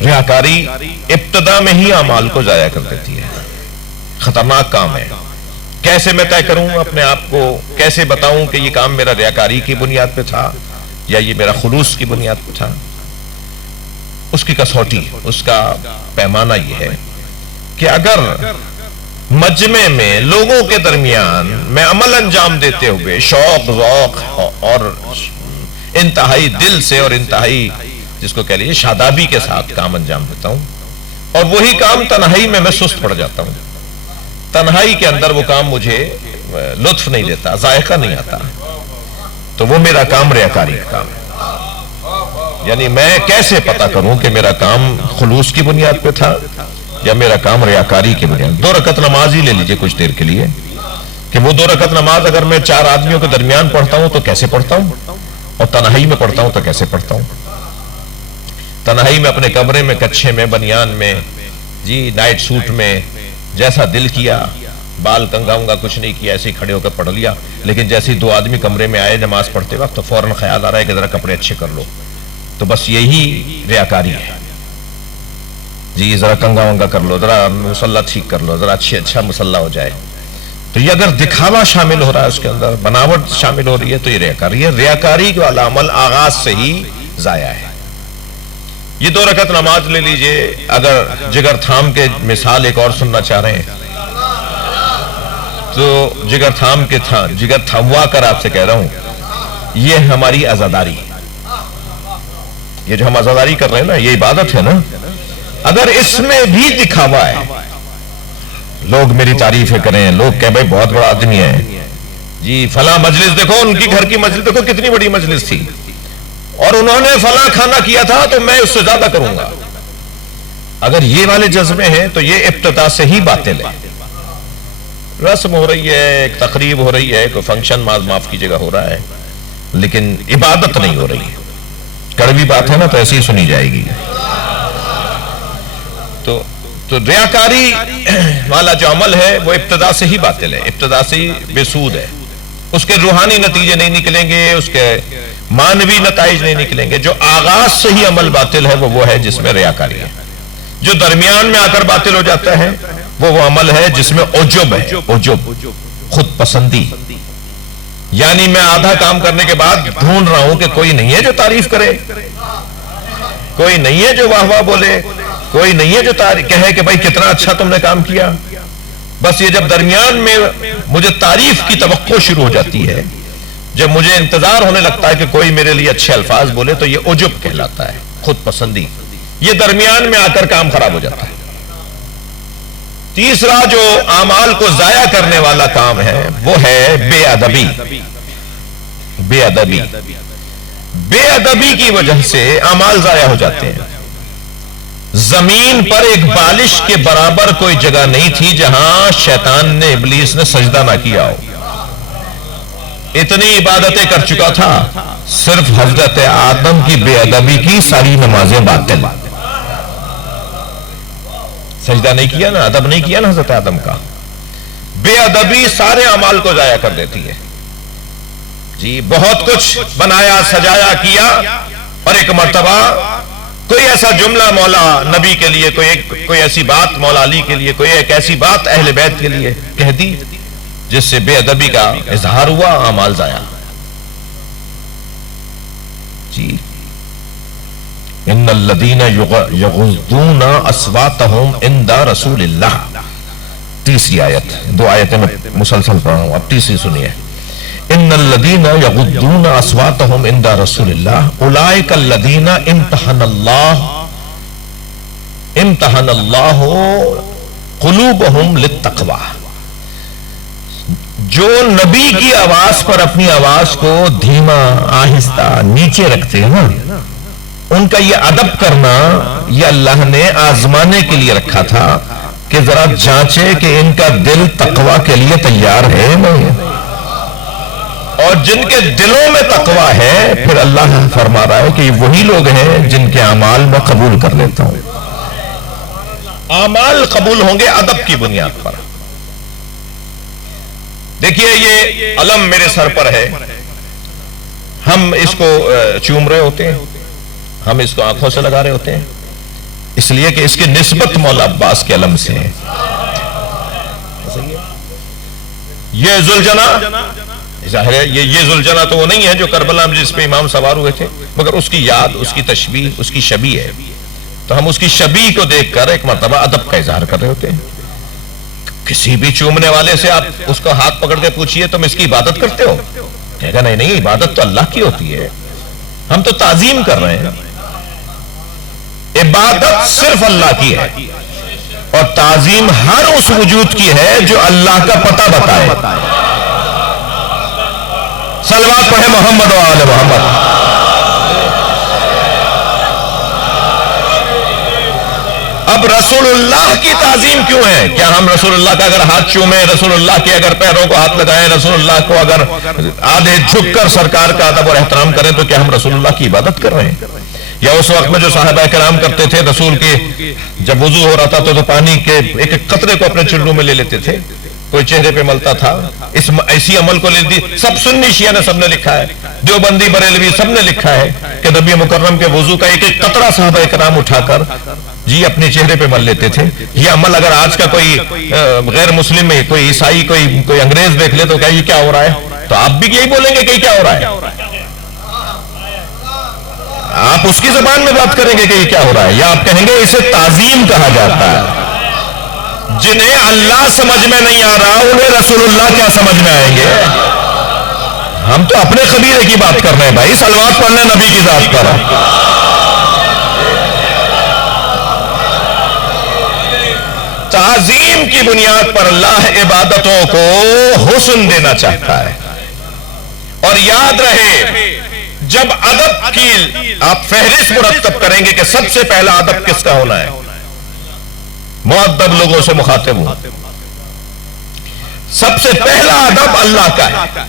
ریاکاری ابتدا میں ہی اعمال کو ضائع کر دیتی ہے، خطرناک کام ہے. کیسے میں طے کروں اپنے آپ کو، کیسے بتاؤں کہ یہ کام میرا ریاکاری کی بنیاد پہ تھا یا یہ میرا خلوص کی بنیاد پہ تھا؟ اس کی کسوٹی، اس کا پیمانہ یہ ہے کہ اگر مجمع میں لوگوں کے درمیان میں عمل انجام دیتے ہوئے شوق، ذوق اور انتہائی دل سے اور انتہائی جس کو کہہ لیجیے شادابی کے ساتھ کام انجام دیتا ہوں، اور وہی کام تنہائی میں سست پڑ جاتا ہوں. تنہائی کے اندر وہ کام مجھے لطف نہیں دیتا, ذائقہ نہیں آتا. تو وہ میرا کام ریاکاری کا کام ہے. یعنی میں کیسے پتا کروں کہ میرا کام خلوص کی بنیاد پہ تھا یا میرا کام ریاکاری کی بنیاد. 2 رکعت نماز ہی لے لیجئے کچھ دیر کے لیے, کہ وہ 2 رکعت نماز اگر میں 4 آدمیوں کے درمیان پڑھتا ہوں تو کیسے پڑھتا ہوں, اور تنہائی میں پڑھتا ہوں تو کیسے پڑھتا ہوں. تنہائی میں اپنے کمرے میں, کچھے میں, بنیان میں, جی نائٹ سوٹ میں, جیسا دل کیا, بال کنگا کچھ نہیں کیا, ایسے ہی کھڑے ہو کر پڑھ لیا. لیکن جیسے 2 آدمی کمرے میں آئے نماز پڑھتے وقت تو فوراً خیال آ رہا ہے کہ ذرا کپڑے اچھے کر لو. تو بس یہی ریاکاری ہے. جی ذرا کنگا کر لو, ذرا مصلی ٹھیک کر لو, ذرا اچھا مصلی ہو جائے. تو یہ اگر دکھاوا شامل ہو رہا ہے اس کے اندر, بناوٹ شامل ہو رہی ہے, تو یہ ریاکاری ہے. ریاکاری والا عمل آغاز سے ہی ضائع ہے. یہ 2 رکعت نماز لے لیجئے. اگر جگر تھام کے مثال ایک اور سننا چاہ رہے ہیں تو جگر تھموا کر آپ سے کہہ رہا ہوں, یہ ہماری عزاداری ہے. یہ جو ہم عزاداری کر رہے ہیں نا, یہ عبادت ہے نا. اگر اس میں بھی دکھاوا ہے, لوگ میری تعریفیں کریں, لوگ کہ بھائی بہت بڑا آدمی ہے, جی فلاں مجلس دیکھو, ان کی گھر کی مجلس دیکھو کتنی بڑی مجلس تھی, اور انہوں نے فلاں کھانا کیا تھا تو میں اس سے زیادہ کروں گا. اگر یہ والے جذبے ہیں تو یہ ابتدا سے ہی باطل ہے. رسم ہو رہی ہے, ایک تقریب ہو رہی ہے, کوئی فنکشن معاف کیجیے گا ہو رہا ہے, لیکن عبادت نہیں ہو رہی ہے. کڑوی بات ہے نا, تو ایسی ہی سنی جائے گی. تو ریاکاری والا جو عمل ہے وہ ابتدا سے ہی باطل ہے, ابتدا سے ہی بے سود ہے. اس کے روحانی نتیجے نہیں نکلیں گے, اس کے معنوی نتائج نہیں نکلیں گے. جو آغاز سے ہی عمل باطل ہے وہ ہے جس میں ریاکاری ہے. جو درمیان میں آ کر باطل ہو جاتا ہے وہ عمل ہے جس میں عجب ہے. عجب, خود پسندی. یعنی میں آدھا کام کرنے کے بعد ڈھونڈ رہا ہوں کہ کوئی نہیں ہے جو تعریف کرے, کوئی نہیں ہے جو واہ واہ بولے, کوئی نہیں ہے جو کہے کہ بھائی کتنا اچھا تم نے کام کیا. بس یہ جب درمیان میں مجھے تعریف کی توقع شروع ہو جاتی ہے, جب مجھے انتظار ہونے لگتا ہے کہ کوئی میرے لیے اچھے الفاظ بولے, تو یہ عجب کہلاتا ہے, خود پسندی. یہ درمیان میں آ کر کام خراب ہو جاتا ہے. تیسرا جو اعمال کو ضائع کرنے والا کام ہے وہ ہے بے ادبی. بے ادبی, بے ادبی کی وجہ سے اعمال ضائع ہو جاتے ہیں. زمین پر ایک بالش کے برابر کوئی جگہ نہیں تھی جہاں شیطان نے, ابلیس نے سجدہ نہ کیا ہو. اتنی عبادتیں کر چکا تھا, صرف حضرت آدم کی بے ادبی کی ساری نمازیں باطل. سجدہ نہیں کیا نا, ادب نہیں کیا نا حضرت آدم کا. بے ادبی سارے اعمال کو ضائع کر دیتی ہے. جی بہت کچھ بنایا, سجایا, کیا, اور ایک مرتبہ کوئی ایسا جملہ مولا نبی کے لیے, کوئی ایسی بات مولا علی کے لیے, کوئی ایک ایسی بات اہل بیت کے لیے کہہ دی جس سے بے ادبی کا اظہار ہوا, اعمال ضائع. جی ان الذین یغضون اصواتهم عند رسول اللہ. تیسری آیت, 2 آیتیں میں مسلسل پڑھ رہا ہوں, اب تیسری سنیے. ان الذین یغضون اصواتهم عند رسول اللہ اولئک الذین امتحن اللہ قلوبهم للتقوی. جو نبی کی آواز پر اپنی آواز کو دھیما, آہستہ, نیچے رکھتے ہیں, ان کا یہ ادب کرنا یہ اللہ نے آزمانے کے لیے رکھا تھا کہ ذرا جانچے کہ ان کا دل تقوی کے لیے تیار ہے نہیں. اور جن کے دلوں میں تقوی ہے, پھر اللہ فرما رہا ہے کہ یہ وہی لوگ ہیں جن کے اعمال میں قبول کر لیتا ہوں. اعمال قبول ہوں گے ادب کی بنیاد پر. دیکھیے یہ علم میرے سر پر ہے, ہم اس کو چوم رہے ہوتے ہیں, ہم اس کو آنکھوں سے لگا رہے ہوتے ہیں, اس لیے کہ اس کی نسبت مولا عباس کے علم سے ہے. یہ ذوالجناح, ظاہر ہے یہ ذوالجناح تو وہ نہیں ہے جو کربلا میں جس پہ امام سوار ہوئے تھے, مگر اس کی یاد, اس کی تشبیہ, اس کی شبیہ ہے. تو ہم اس کی شبیہ کو دیکھ کر ایک مرتبہ ادب کا اظہار کر رہے ہوتے ہیں. کسی بھی چومنے والے سے آپ اس کو ہاتھ پکڑ کے پوچھئے تم اس کی عبادت کرتے ہو, کہے گا نہیں عبادت تو اللہ کی ہوتی ہے, ہم تو تعظیم کر رہے ہیں. عبادت صرف اللہ کی ہے اور تعظیم ہر اس وجود کی ہے جو اللہ کا پتہ بتائے. صلوات پڑھے محمد و آل محمد. اب رسول اللہ کی تعظیم کیوں ہے؟ کیا ہم رسول اللہ کا اگر ہاتھ چومیں، رسول اللہ کے اگر پیروں کو ہاتھ لگائیں، رسول اللہ کو اگر آدھے جھک کر سرکار کا ادب اور احترام کریں تو کیا ہم رسول اللہ کی عبادت کر رہے ہیں؟ یا اس وقت میں جو صحابہ کرام کرتے تھے، رسول کے جب وضو ہو رہا تھا تو پانی کے ایک ایک قطرے کو اپنے چلو میں لے لیتے تھے، کوئی چہرے پہ ملتا تھا. ایسی عمل کو لے دی. سب سنی شیعہ نے سب نے لکھا ہے، دیوبندی بریلوی سب نے لکھا ہے کہ نبی مکرم کے وضو کا ایک ایک قطرہ صحابہ کرام اٹھا کر جی اپنے چہرے پہ مل لیتے تھے. یہ عمل اگر آج کا کوئی غیر مسلم میں کوئی عیسائی کوئی انگریز دیکھ لے تو کیا یہ کیا ہو رہا ہے؟ تو آپ بھی یہی بولیں گے کہ یہ کیا ہو رہا ہے. آپ اس کی زبان میں بات کریں گے کہ یہ کیا ہو رہا ہے، یا آپ کہیں گے اسے تعظیم کہا جاتا ہے. جنہیں اللہ سمجھ میں نہیں آ رہا انہیں رسول اللہ کیا سمجھ میں آئیں گے؟ ہم تو اپنے قبیلے کی بات کر رہے ہیں بھائی. صلوات پڑھنے نبی کی ذات پر. تعظیم کی بنیاد پر اللہ عبادتوں کو حسن دینا چاہتا ہے. اور یاد رہے جب ادب کی آپ فہرست مرتب کریں گے کہ سب سے پہلا ادب کس کا ہونا ہے، مؤدب لوگوں سے مخاطب ہوں. سب سے پہلا ادب اللہ کا ہے.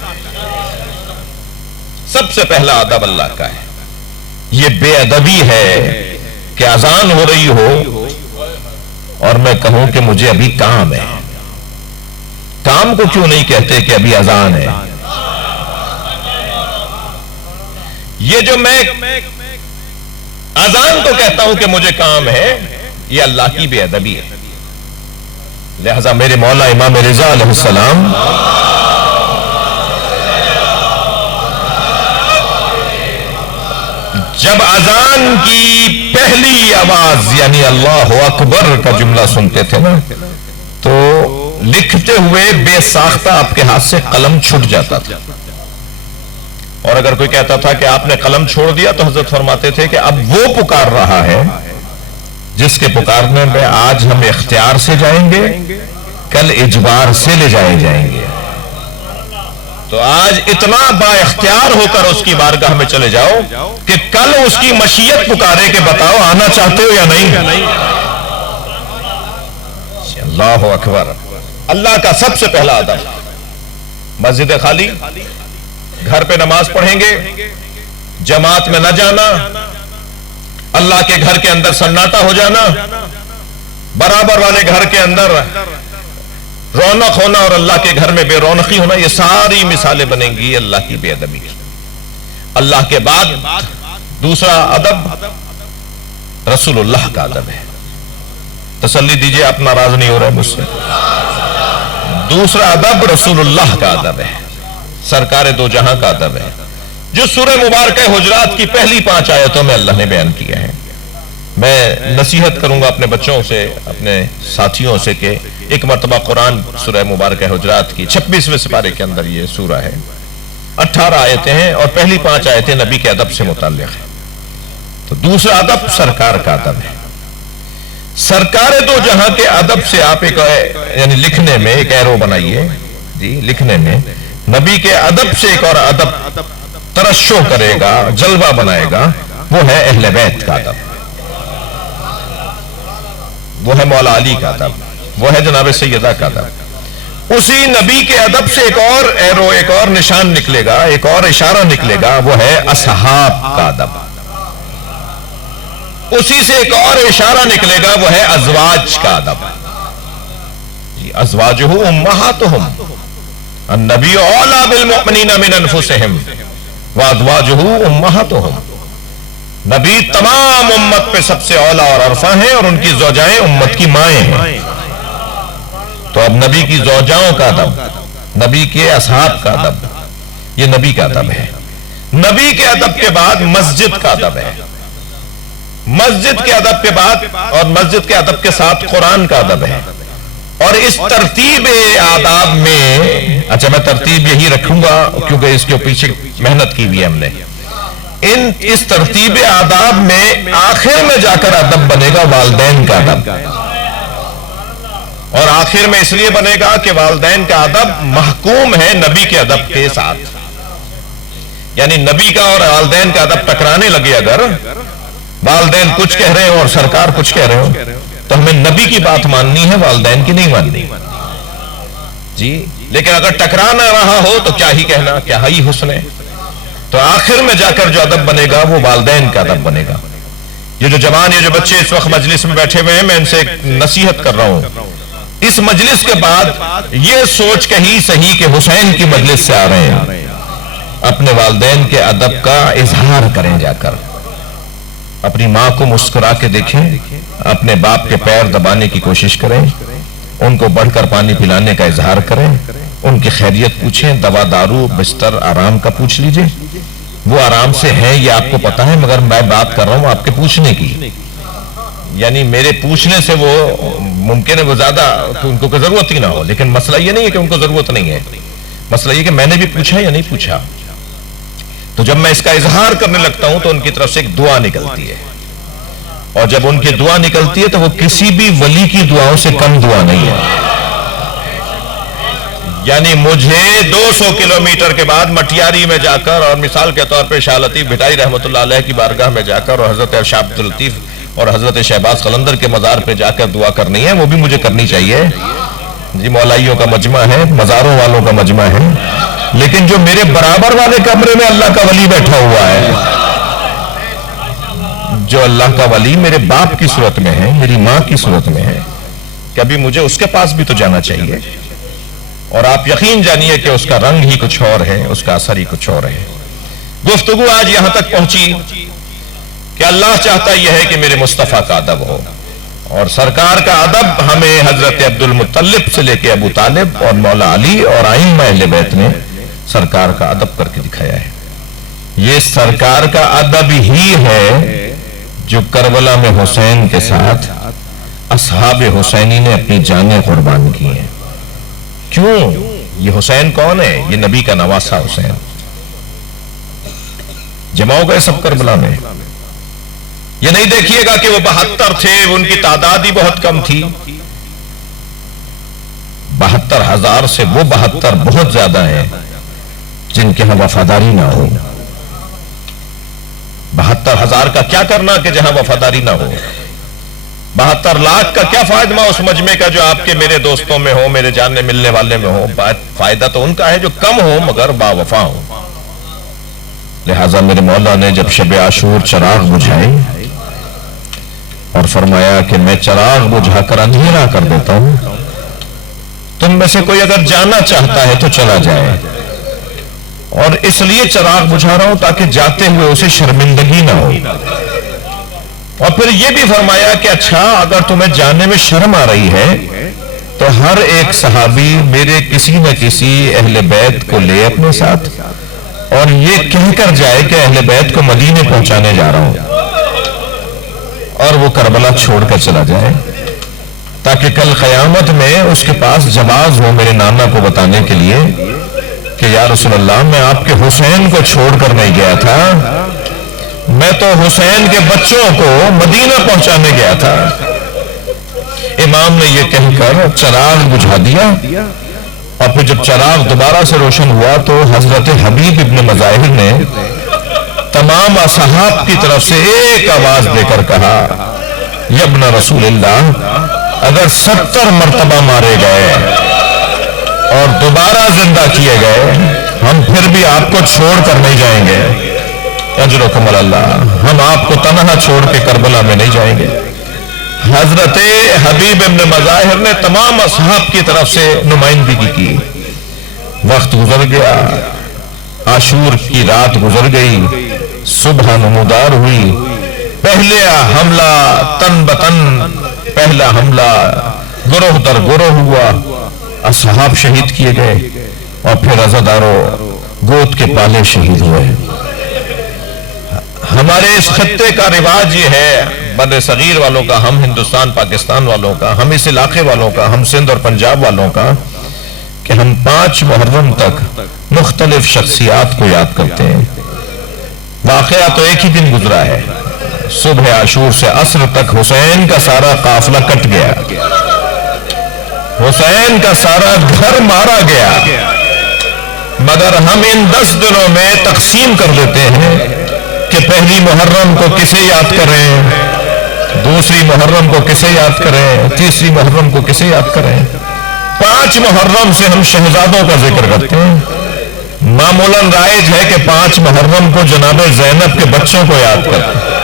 سب سے پہلا ادب اللہ کا ہے. یہ بے ادبی ہے کہ اذان ہو رہی ہو اور میں کہوں کہ مجھے ابھی کام ہے. کام کو کیوں نہیں کہتے کہ ابھی اذان ہے؟ یہ جو میں اذان تو کہتا ہوں کہ مجھے کام ہے، یہ اللہ کی بے ادبی ہے. لہذا میرے مولا امام رضا علیہ السلام جب اذان کی پہلی آواز یعنی اللہ اکبر کا جملہ سنتے تھے نا تو لکھتے ہوئے بے ساختہ آپ کے ہاتھ سے قلم چھٹ جاتا تھا. اور اگر کوئی کہتا تھا کہ آپ نے قلم چھوڑ دیا تو حضرت فرماتے تھے کہ اب وہ پکار رہا ہے جس کے پکارنے میں آج ہم اختیار سے جائیں گے، کل اجبار سے لے جائیں گے. تو آج اتنا با اختیار ہو کر اس کی بارگاہ میں چلے جاؤ کہ کل اس کی مشیت پکارے کہ بتاؤ آنا چاہتے ہو یا نہیں. اللہ اکبر. اللہ کا سب سے پہلا ادب. مسجد خالی، گھر پہ نماز پڑھیں گے، جماعت میں نہ جانا، اللہ کے گھر کے اندر سناٹا ہو جانا، برابر والے گھر کے اندر رونق ہونا اور اللہ کے گھر میں بے رونقی ہونا، یہ ساری مثالیں بنیں گی اللہ کی بے ادبی. اللہ کے بعد دوسرا ادب رسول اللہ کا ادب ہے. تسلی دیجئے آپ ناراض نہیں ہو رہے مجھ سے. دوسرا ادب رسول اللہ کا ادب ہے، سرکار دو جہاں کا ادب ہے، جو سورہ مبارکہ حجرات کی پہلی 5 آیتوں میں اللہ نے بیان کیا ہے. میں نصیحت کروں گا اپنے بچوں سے، اپنے ساتھیوں سے کہ ایک مرتبہ قرآن سورہ مبارکہ حجرات کی 26ویں سپارے کے اندر یہ سورہ ہے، 18 آیتیں ہیں اور پہلی 5 آیتیں نبی کے ادب سے متعلق ہیں. تو دوسرا ادب سرکار کا ادب ہے. سرکار دو جہاں کے ادب سے آپ ایک یعنی لکھنے میں ایک ایرو بنائیے جی، لکھنے میں نبی کے ادب سے ایک اور ادب ترشح کرے گا، جلوہ بنائے گا، وہ ہے اہل بیت کا ادب، وہ ہے مولا علی کا ادب، وہ ہے جناب سیدہ کا ادب. اسی نبی کے ادب سے ایک اور ایرو، ایک اور نشان نکلے گا، ایک اور اشارہ نکلے گا، وہ ہے اصحاب کا ادب. اسی سے ایک اور اشارہ نکلے گا، وہ ہے ازواج کا ادب. ازواجہ امہاتہم النبی اولی بالمؤمنین من انفسہم وازواجہ امہاتہم. نبی تمام امت پہ سب سے اولا اور عرفہ ہیں اور ان کی زوجائیں امت کی مائیں ہیں. تو اب نبی کی زوجاؤں کا ادب، نبی کے اصحاب کا ادب، یہ نبی کا ادب ہے. نبی کے ادب کے بعد مسجد کا ادب ہے. مسجد کے ادب کے بعد اور مسجد کے ادب کے ساتھ قرآن کا ادب ہے. اور اس ترتیب آداب میں، اچھا میں ترتیب یہی رکھوں گا کیونکہ اس کے پیچھے محنت کی بھی ہم نے. اس ترتیب آداب میں آخر میں جا کر ادب بنے گا والدین کا ادب، اور آخر میں اس لیے بنے گا کہ والدین کا ادب محکوم ہے نبی کے ادب کے ساتھ، یعنی نبی کا اور والدین کا ادب ٹکرانے لگے، اگر والدین کچھ کہہ رہے ہو اور سرکار کچھ کہہ رہے ہو تو ہمیں نبی کی بات ماننی ہے، والدین کی نہیں ماننی جی۔ لیکن اگر ٹکرا نہ رہا ہو تو کیا ہی کہنا، کیا ہی حسن ہے۔ تو آخر میں جا کر جو ادب بنے گا وہ والدین کا ادب بنے گا۔ یہ جو جوان، یہ جو بچے اس وقت مجلس میں بیٹھے ہوئے ہیں، میں ان سے ایک نصیحت کر رہا ہوں، اس مجلس کے بعد یہ سوچ کہیں صحیح کہ حسین کی مجلس سے آ رہے ہیں، اپنے والدین کے ادب کا اظہار کریں، جا کر اپنی ماں کو مسکرا کے دیکھیں، اپنے باپ کے پیر دبانے کی کوشش کریں، ان کو بڑھ کر پانی پلانے کا اظہار کریں، ان کی خیریت پوچھیں، دوا دارو بستر آرام کا پوچھ لیجئے۔ وہ آرام سے ہیں یہ آپ کو پتا ہے، مگر میں بات کر رہا ہوں آپ کے پوچھنے کی، یعنی میرے پوچھنے سے وہ ممکن ہے وہ زیادہ تو ان کو ضرورت ہی نہ ہو، لیکن مسئلہ یہ نہیں ہے کہ ان کو ضرورت نہیں ہے، مسئلہ یہ کہ میں نے بھی پوچھا یا نہیں پوچھا۔ تو جب میں اس کا اظہار کرنے لگتا ہوں تو ان کی طرف سے ایک دعا نکلتی ہے، اور جب ان کی دعا نکلتی ہے تو وہ کسی بھی ولی کی دعاؤں سے کم دعا نہیں ہے۔ یعنی مجھے 200 کلومیٹر کے بعد مٹیاری میں جا کر، اور مثال کے طور پہ شاہ لطیف بھٹائی رحمۃ اللہ علیہ کی بارگاہ میں جا کر، اور حضرت شاہ عبداللطیف اور حضرت شہباز قلندر کے مزار پہ جا کر دعا کرنی ہے، وہ بھی مجھے کرنی چاہیے جی۔ مولائیوں کا مجمع ہے، مزاروں والوں کا مجمع ہے، لیکن جو میرے برابر والے کمرے میں اللہ کا ولی بیٹھا ہوا ہے، جو اللہ کا ولی میرے باپ کی صورت میں ہے، میری ماں کی صورت میں ہے، کبھی مجھے اس کے پاس بھی تو جانا چاہیے۔ اور آپ یقین جانیے کہ اس کا رنگ ہی کچھ اور ہے، اس کا اثر ہی کچھ اور ہے۔ گفتگو آج یہاں تک پہنچی کہ اللہ چاہتا یہ ہے کہ میرے مصطفیٰ کا ادب ہو، اور سرکار کا ادب ہمیں حضرت عبد المطلب سے لے کے ابو طالب اور مولا علی اور ائمہ اہل بیت نے سرکار کا ادب کر کے دکھایا ہے۔ یہ سرکار کا ادب ہی ہے جو کربلا میں حسین کے ساتھ اصحاب حسینی نے اپنی جانیں قربان کی ہیں۔ کیوں؟ یہ حسین کون ہے؟ یہ نبی کا نواسہ حسین، جمع ہو گئے سب کربلا میں۔ یہ نہیں دیکھیے گا کہ وہ 72 تھے، ان کی تعداد ہی بہت کم تھی، 72,000 سے وہ 72 بہت زیادہ ہیں جن کے ہاں وفاداری نہ ہو۔ 72,000 کا کیا کرنا کہ جہاں وفاداری نہ ہو؟ 72 لاکھ کا کیا فائدہ اس مجمع کا جو آپ کے میرے دوستوں میں ہو، میرے جاننے ملنے والے میں ہو؟ فائدہ تو ان کا ہے جو کم ہو مگر با وفا ہو۔ لہٰذا میرے مولا نے جب شب عاشور چراغ بجھائے اور فرمایا کہ میں چراغ بجھا کر اندھیرا کر دیتا ہوں، تم میں سے کوئی اگر جانا چاہتا ہے تو چلا جائے، اور اس لیے چراغ بجھا رہا ہوں تاکہ جاتے ہوئے اسے شرمندگی نہ ہو۔ اور پھر یہ بھی فرمایا کہ اچھا اگر تمہیں جانے میں شرم آ رہی ہے تو ہر ایک صحابی میرے کسی نہ کسی اہل بیت کو لے اپنے ساتھ، اور یہ کہہ کر جائے کہ اہل بیت کو مدینے پہنچانے جا رہا ہوں، اور وہ کربلا چھوڑ کر چلا جائے، تاکہ کل قیامت میں اس کے پاس جواز ہو میرے نانا کو بتانے کے لیے کہ یا رسول اللہ میں آپ کے حسین کو چھوڑ کر نہیں گیا تھا، میں تو حسین کے بچوں کو مدینہ پہنچانے گیا تھا۔ امام نے یہ کہہ کر چراغ بجھا دیا، اور پھر جب چراغ دوبارہ سے روشن ہوا تو حضرت حبیب ابن مظاہر نے تمام اصحاب کی طرف سے ایک آواز دے کر کہا، یا ابن رسول اللہ، اگر 70 مرتبہ مارے گئے اور دوبارہ زندہ کیے گئے، ہم پھر بھی آپ کو چھوڑ کر نہیں جائیں گے، اجرکم اللہ، ہم آپ کو تنہا چھوڑ کے کربلا میں نہیں جائیں گے۔ حضرت حبیب ابن مظاہر نے تمام اصحاب کی طرف سے نمائندگی کی۔ وقت گزر گیا، عاشور کی رات گزر گئی، صبح نمودار ہوئی، پہلا حملہ تن بتن، پہلا حملہ گروہ در گروہ ہوا، اصحاب شہید کیے گئے، اور پھر عزاداروں گود کے پالے شہید ہوئے۔ ہمارے اس خطے کا رواج یہ ہے، بر صغیر والوں کا، ہم ہندوستان پاکستان والوں کا، ہم اس علاقے والوں کا، ہم سندھ اور پنجاب والوں کا، کہ ہم 5 محرم تک مختلف شخصیات کو یاد کرتے ہیں۔ واقعہ تو ایک ہی دن گزرا ہے، صبح عاشور سے عصر تک حسین کا سارا قافلہ کٹ گیا، حسین کا سارا گھر مارا گیا، مگر ہم ان 10 دنوں میں تقسیم کر دیتے ہیں کہ پہلی محرم کو کسے یاد کریں، دوسری محرم کو کسے یاد کریں، تیسری محرم کو کسے یاد کریں۔ 5 محرم سے ہم شہزادوں کا ذکر کرتے ہیں، معمولاً رائج ہے کہ 5 محرم کو جناب زینب کے بچوں کو یاد کرتے ہیں،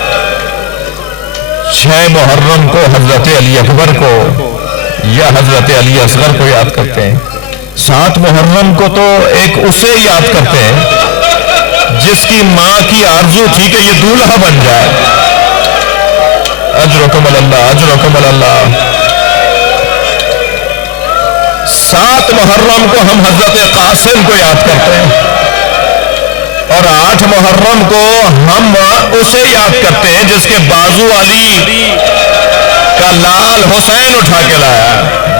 6 محرم کو حضرت علی اکبر کو یا حضرت علی اصغر کو یاد کرتے ہیں، 7 محرم کو تو ایک اسے یاد کرتے ہیں جس کی ماں کی آرزو تھی کہ یہ دولہا بن جائے۔ اجرکم اللہ، اجرکم اللہ۔ 7 محرم کو ہم حضرت قاسم کو یاد کرتے ہیں، اور 8 محرم کو ہم اسے یاد کرتے ہیں جس کے بازو علی کا لال حسین اٹھا کے لایا،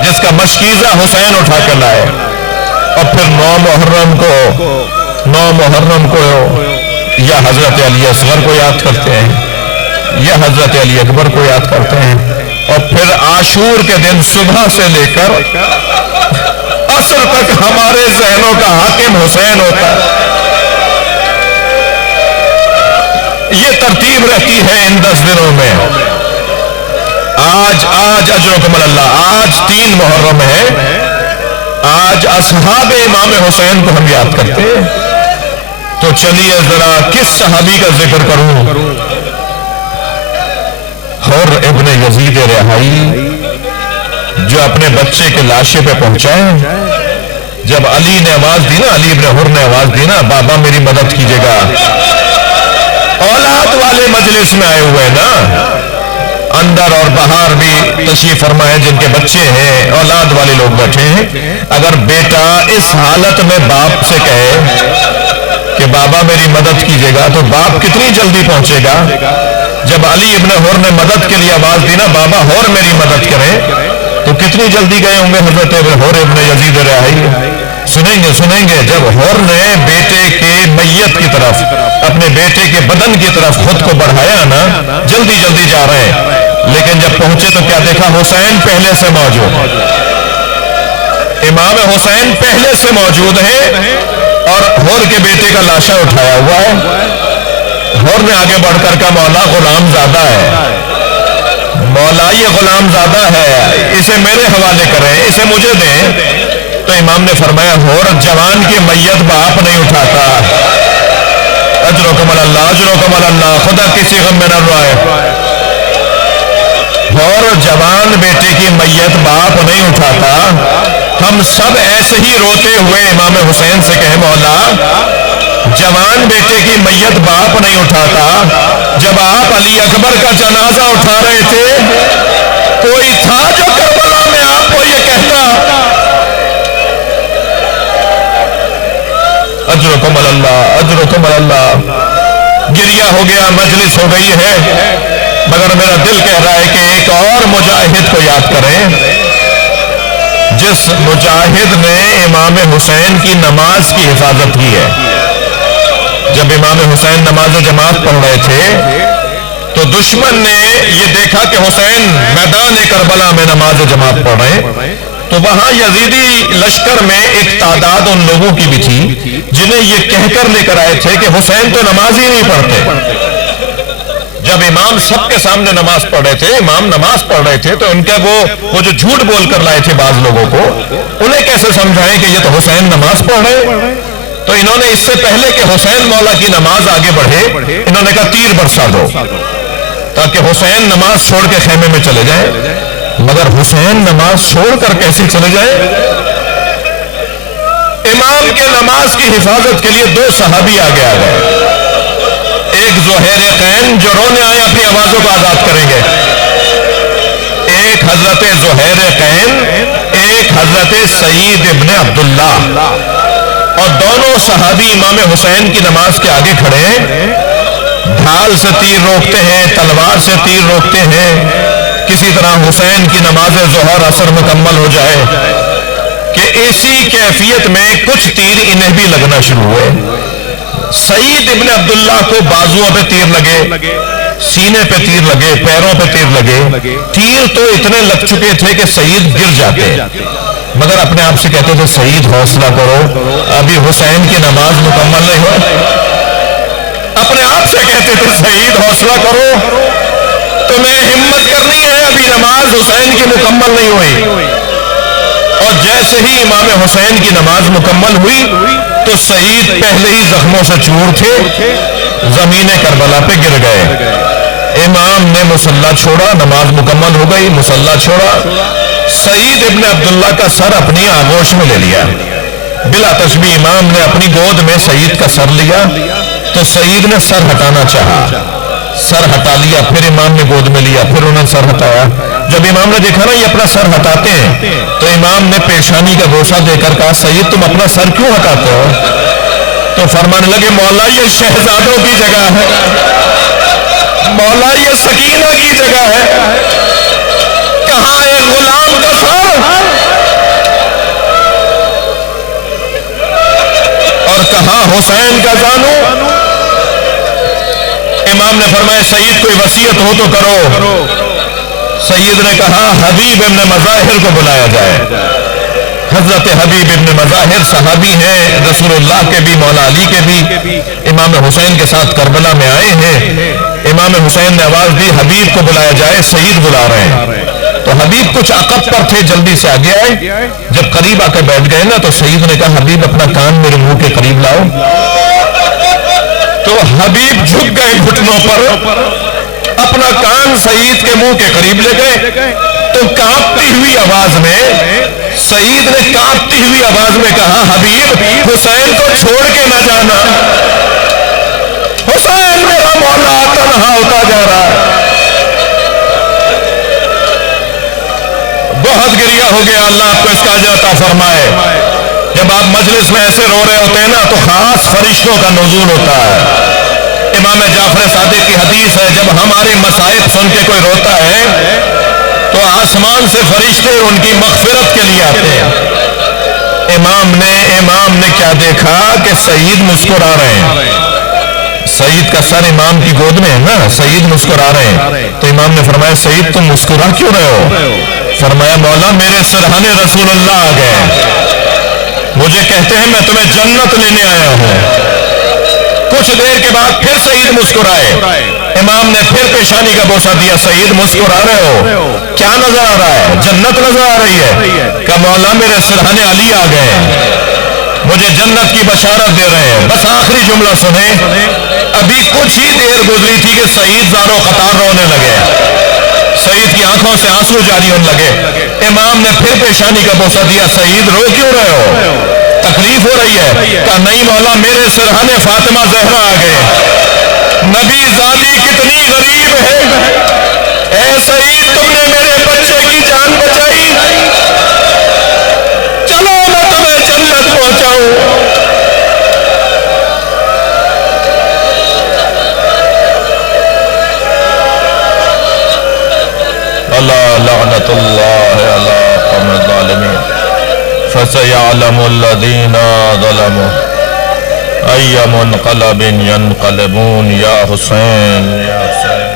جس کا مشکیزہ حسین اٹھا کے لائے۔ اور پھر 9 محرم کو یا حضرت علی اصغر کو یاد کرتے ہیں یا حضرت علی اکبر کو یاد کرتے ہیں، اور پھر عاشور کے دن صبح سے لے کر عصر تک ہمارے ذہنوں کا حاکم حسین ہوتا ہے۔ یہ ترتیب رہتی ہے ان 10 دنوں میں۔ آج اجرکم اللہ، آج 3 محرم ہے، آج اصحاب امام حسین کو ہم یاد کرتے ہیں، تو چلیے ذرا کس صحابی کا ذکر کروں؟ حر ابن یزید رہائی، جو اپنے بچے کے لاشے پہ پہنچا ہے، جب علی نے آواز دی نا، علی ابن حر نے آواز دی نا، بابا میری مدد کیجیے گا، اولاد والے مجلس میں آئے ہوئے نا، اندر اور باہر بھی تشریف فرما ہے، جن کے بچے ہیں، اولاد والے لوگ بیٹھے ہیں۔ اگر بیٹا اس حالت میں باپ سے کہے کہ بابا میری مدد کیجیے گا، تو باپ کتنی جلدی پہنچے گا؟ جب علی ابن حر نے مدد کے لیے آواز دی نا، بابا حر میری مدد کریں، تو کتنی جلدی گئے ہوں گے حضرت حر ابن یزید رہائی؟ سنیں گے جب حر نے بیٹے کے میت کی طرف، اپنے بیٹے کے بدن کی طرف خود کو بڑھایا نا، جلدی جلدی جا رہے ہیں، لیکن جب پہنچے تو کیا دیکھا؟ حسین پہلے سے موجود، امام حسین پہلے سے موجود ہیں، اور حر کے بیٹے کا لاشا اٹھایا ہوا ہے۔ حر نے آگے بڑھ کر کہا مولا غلام زادہ ہے، مولا یہ غلام زادہ ہے، اسے میرے حوالے کریں، اسے مجھے دیں۔ تو امام نے فرمایا حر جوان کی میت باپ نہیں اٹھاتا۔ اجرکم اللہ، اجرکم اللہ، خدا کسی غم میں نہ روائے۔ حر جوان بیٹے کی میت باپ نہیں اٹھاتا۔ ہم سب ایسے ہی روتے ہوئے امام حسین سے کہیں مولا جوان بیٹے کی میت باپ نہیں اٹھاتا۔ جب آپ علی اکبر کا جنازہ اٹھا رہے تھے، کوئی تھا جو کربلا میں آپ کو یہ کہتا؟ اجرکم اللہ، اجرکم اللہ۔ گریہ ہو گیا، مجلس ہو گئی ہے، مگر میرا دل کہہ رہا ہے کہ ایک اور مجاہد کو یاد کریں، جس مجاہد نے امام حسین کی نماز کی حفاظت کی ہے۔ جب امام حسین نماز جماعت پڑھ رہے تھے تو دشمن نے یہ دیکھا کہ حسین میدان کربلا میں نماز جماعت پڑھ رہے ہیں، تو وہاں یزیدی لشکر میں ایک تعداد ان لوگوں کی بھی تھی جنہیں یہ کہہ کر لے کر آئے تھے کہ حسین تو نماز ہی نہیں پڑھتے۔ جب امام سب کے سامنے نماز پڑھ رہے تھے، امام نماز پڑھ رہے تھے، تو ان کا وہ جو جھوٹ بول کر لائے تھے بعض لوگوں کو، انہیں کیسے سمجھائیں کہ یہ تو حسین نماز پڑھ رہے؟ تو انہوں نے اس سے پہلے کہ حسین مولا کی نماز آگے بڑھے، انہوں نے کہا تیر برسا دو تاکہ حسین نماز چھوڑ کے خیمے میں چلے جائیں۔ مگر حسین نماز چھوڑ کر کیسے چلے جائیں؟ امام کے نماز کی حفاظت کے لیے 2 صحابی آگے آ گئے، ایک زہیر قین جو رونے آئے اپنی آوازوں کو آزاد کریں گے، ایک حضرت زہیر قین، ایک حضرت سعید ابن عبداللہ، اور دونوں صحابی امام حسین کی نماز کے آگے کھڑے ہیں، ڈھال سے تیر روکتے ہیں، تلوار سے تیر روکتے ہیں، کسی طرح حسین کی نماز ظہر عصر مکمل ہو جائے، کہ اسی کیفیت میں کچھ تیر انہیں بھی لگنا شروع ہوئے۔ سعید ابن عبداللہ کو بازوؤں پہ تیر لگے، سینے پہ تیر لگے، پیروں پہ تیر لگے، تیر تو اتنے لگ چکے تھے کہ سعید گر جاتے، مگر اپنے آپ سے کہتے تھے سعید حوصلہ کرو، ابھی حسین کی نماز مکمل نہیں ہو۔ اپنے آپ سے کہتے تھے سعید حوصلہ کرو، تمہیں ہمت کرنی ہے، ابھی نماز حسین کی مکمل نہیں ہوئی۔ اور جیسے ہی امام حسین کی نماز مکمل ہوئی تو سعید پہلے ہی زخموں سے چور تھے، زمین کربلا پہ گر گئے۔ امام نے مصلی چھوڑا، نماز مکمل ہو گئی، مصلی چھوڑا، سعید ابن عبداللہ کا سر اپنی آغوش میں لے لیا، بلا تشبیہ امام نے اپنی گود میں سعید کا سر لیا تو سعید نے سر ہٹانا چاہا، سر ہٹا لیا، پھر امام نے گود میں لیا، پھر انہوں نے سر ہٹایا۔ جب امام نے دیکھا نا یہ اپنا سر ہٹاتے ہیں تو امام نے پیشانی کا بوسہ دے کر کہا سعید تم اپنا سر کیوں ہٹاتے ہو؟ تو فرمانے لگے مولا یہ شہزادوں کی جگہ ہے، مولا یہ سکینہ کی جگہ ہے، کہاں ایک غلام کا سر اور کہاں حسین کا زانو؟ امام نے فرمایا سعید کوئی وصیت ہو تو کرو۔ سعید نے کہا حبیب ابن مظاہر کو بلایا جائے۔ حضرت حبیب ابن مظاہر صحابی ہیں، رسول اللہ کے بھی، مولا علی کے بھی، امام حسین کے ساتھ کربلا میں آئے ہیں۔ امام حسین نے آواز دی حبیب کو بلایا جائے، سعید بلا رہے ہیں۔ تو حبیب کچھ عقب پر تھے، جلدی سے آگے آئے، جب قریب آ کے بیٹھ گئے نا تو سعید نے کہا حبیب اپنا کان میرے منہ کے قریب لاؤ۔ تو حبیب جھک گئے گھٹنوں پر، اپنا کان سعید کے منہ کے قریب لے گئے تو کانپتی ہوئی آواز میں سعید نے کانپتی ہوئی آواز میں کہا حبیب حسین کو چھوڑ کے نہ جانا، حسین میرا مولا تنہا ہوتا جا رہا ہے۔ بہت گریہ ہو گیا، اللہ آپ کو اس کا اجر عطا فرمائے۔ جب آپ مجلس میں ایسے رو رہے ہوتے ہیں نا تو خاص فرشتوں کا نزول ہوتا ہے۔ امام جعفر صادق کی حدیث ہے جب ہمارے مصائب سن کے کوئی روتا ہے تو آسمان سے فرشتے ان کی مغفرت کے لیے آتے ہیں۔ امام نے کیا دیکھا کہ سعید مسکرا رہے ہیں، سعید کا سر امام کی گود میں ہے نا، سعید مسکرا رہے ہیں۔ تو امام نے فرمایا سعید تم مسکرا کیوں رہے ہو؟ فرمایا مولا میرے سرہانے رسول اللہ آ گئے، مجھے کہتے ہیں میں تمہیں جنت لینے آیا ہوں۔ کچھ دیر کے بعد پھر سعید مسکرائے، امام نے پھر پیشانی کا بوسہ دیا، سعید مسکرا رہے ہو، کیا نظر آ رہا ہے؟ جنت نظر آ رہی ہے؟ کہ مولا میرے سرہانے علی آ گئے، مجھے جنت کی بشارت دے رہے ہیں۔ بس آخری جملہ سنیں، ابھی کچھ ہی دیر گزری تھی کہ سعید زارو قطار رونے لگے، سعید کی آنکھوں سے آنسو جاری ہونے لگے۔ امام نے پھر پیشانی کا بوسہ دیا، سعید رو کیوں رہے ہو؟ تکلیف ہو رہی ہے؟ کہا نہیں مولا میرے سرہانے فاطمہ زہرا آ گئے، نبی زادی کتنی غریب ہے، اے سعید تم نے میرے بچے کی جان بچائی، چلو میں تمہیں جنت پہنچاؤں۔ اللہ لعنت اللہ علی قوم الظالمین فسيعلم الذين ظلموا أي منقلب ينقلبون۔ یا حسین یا حسین۔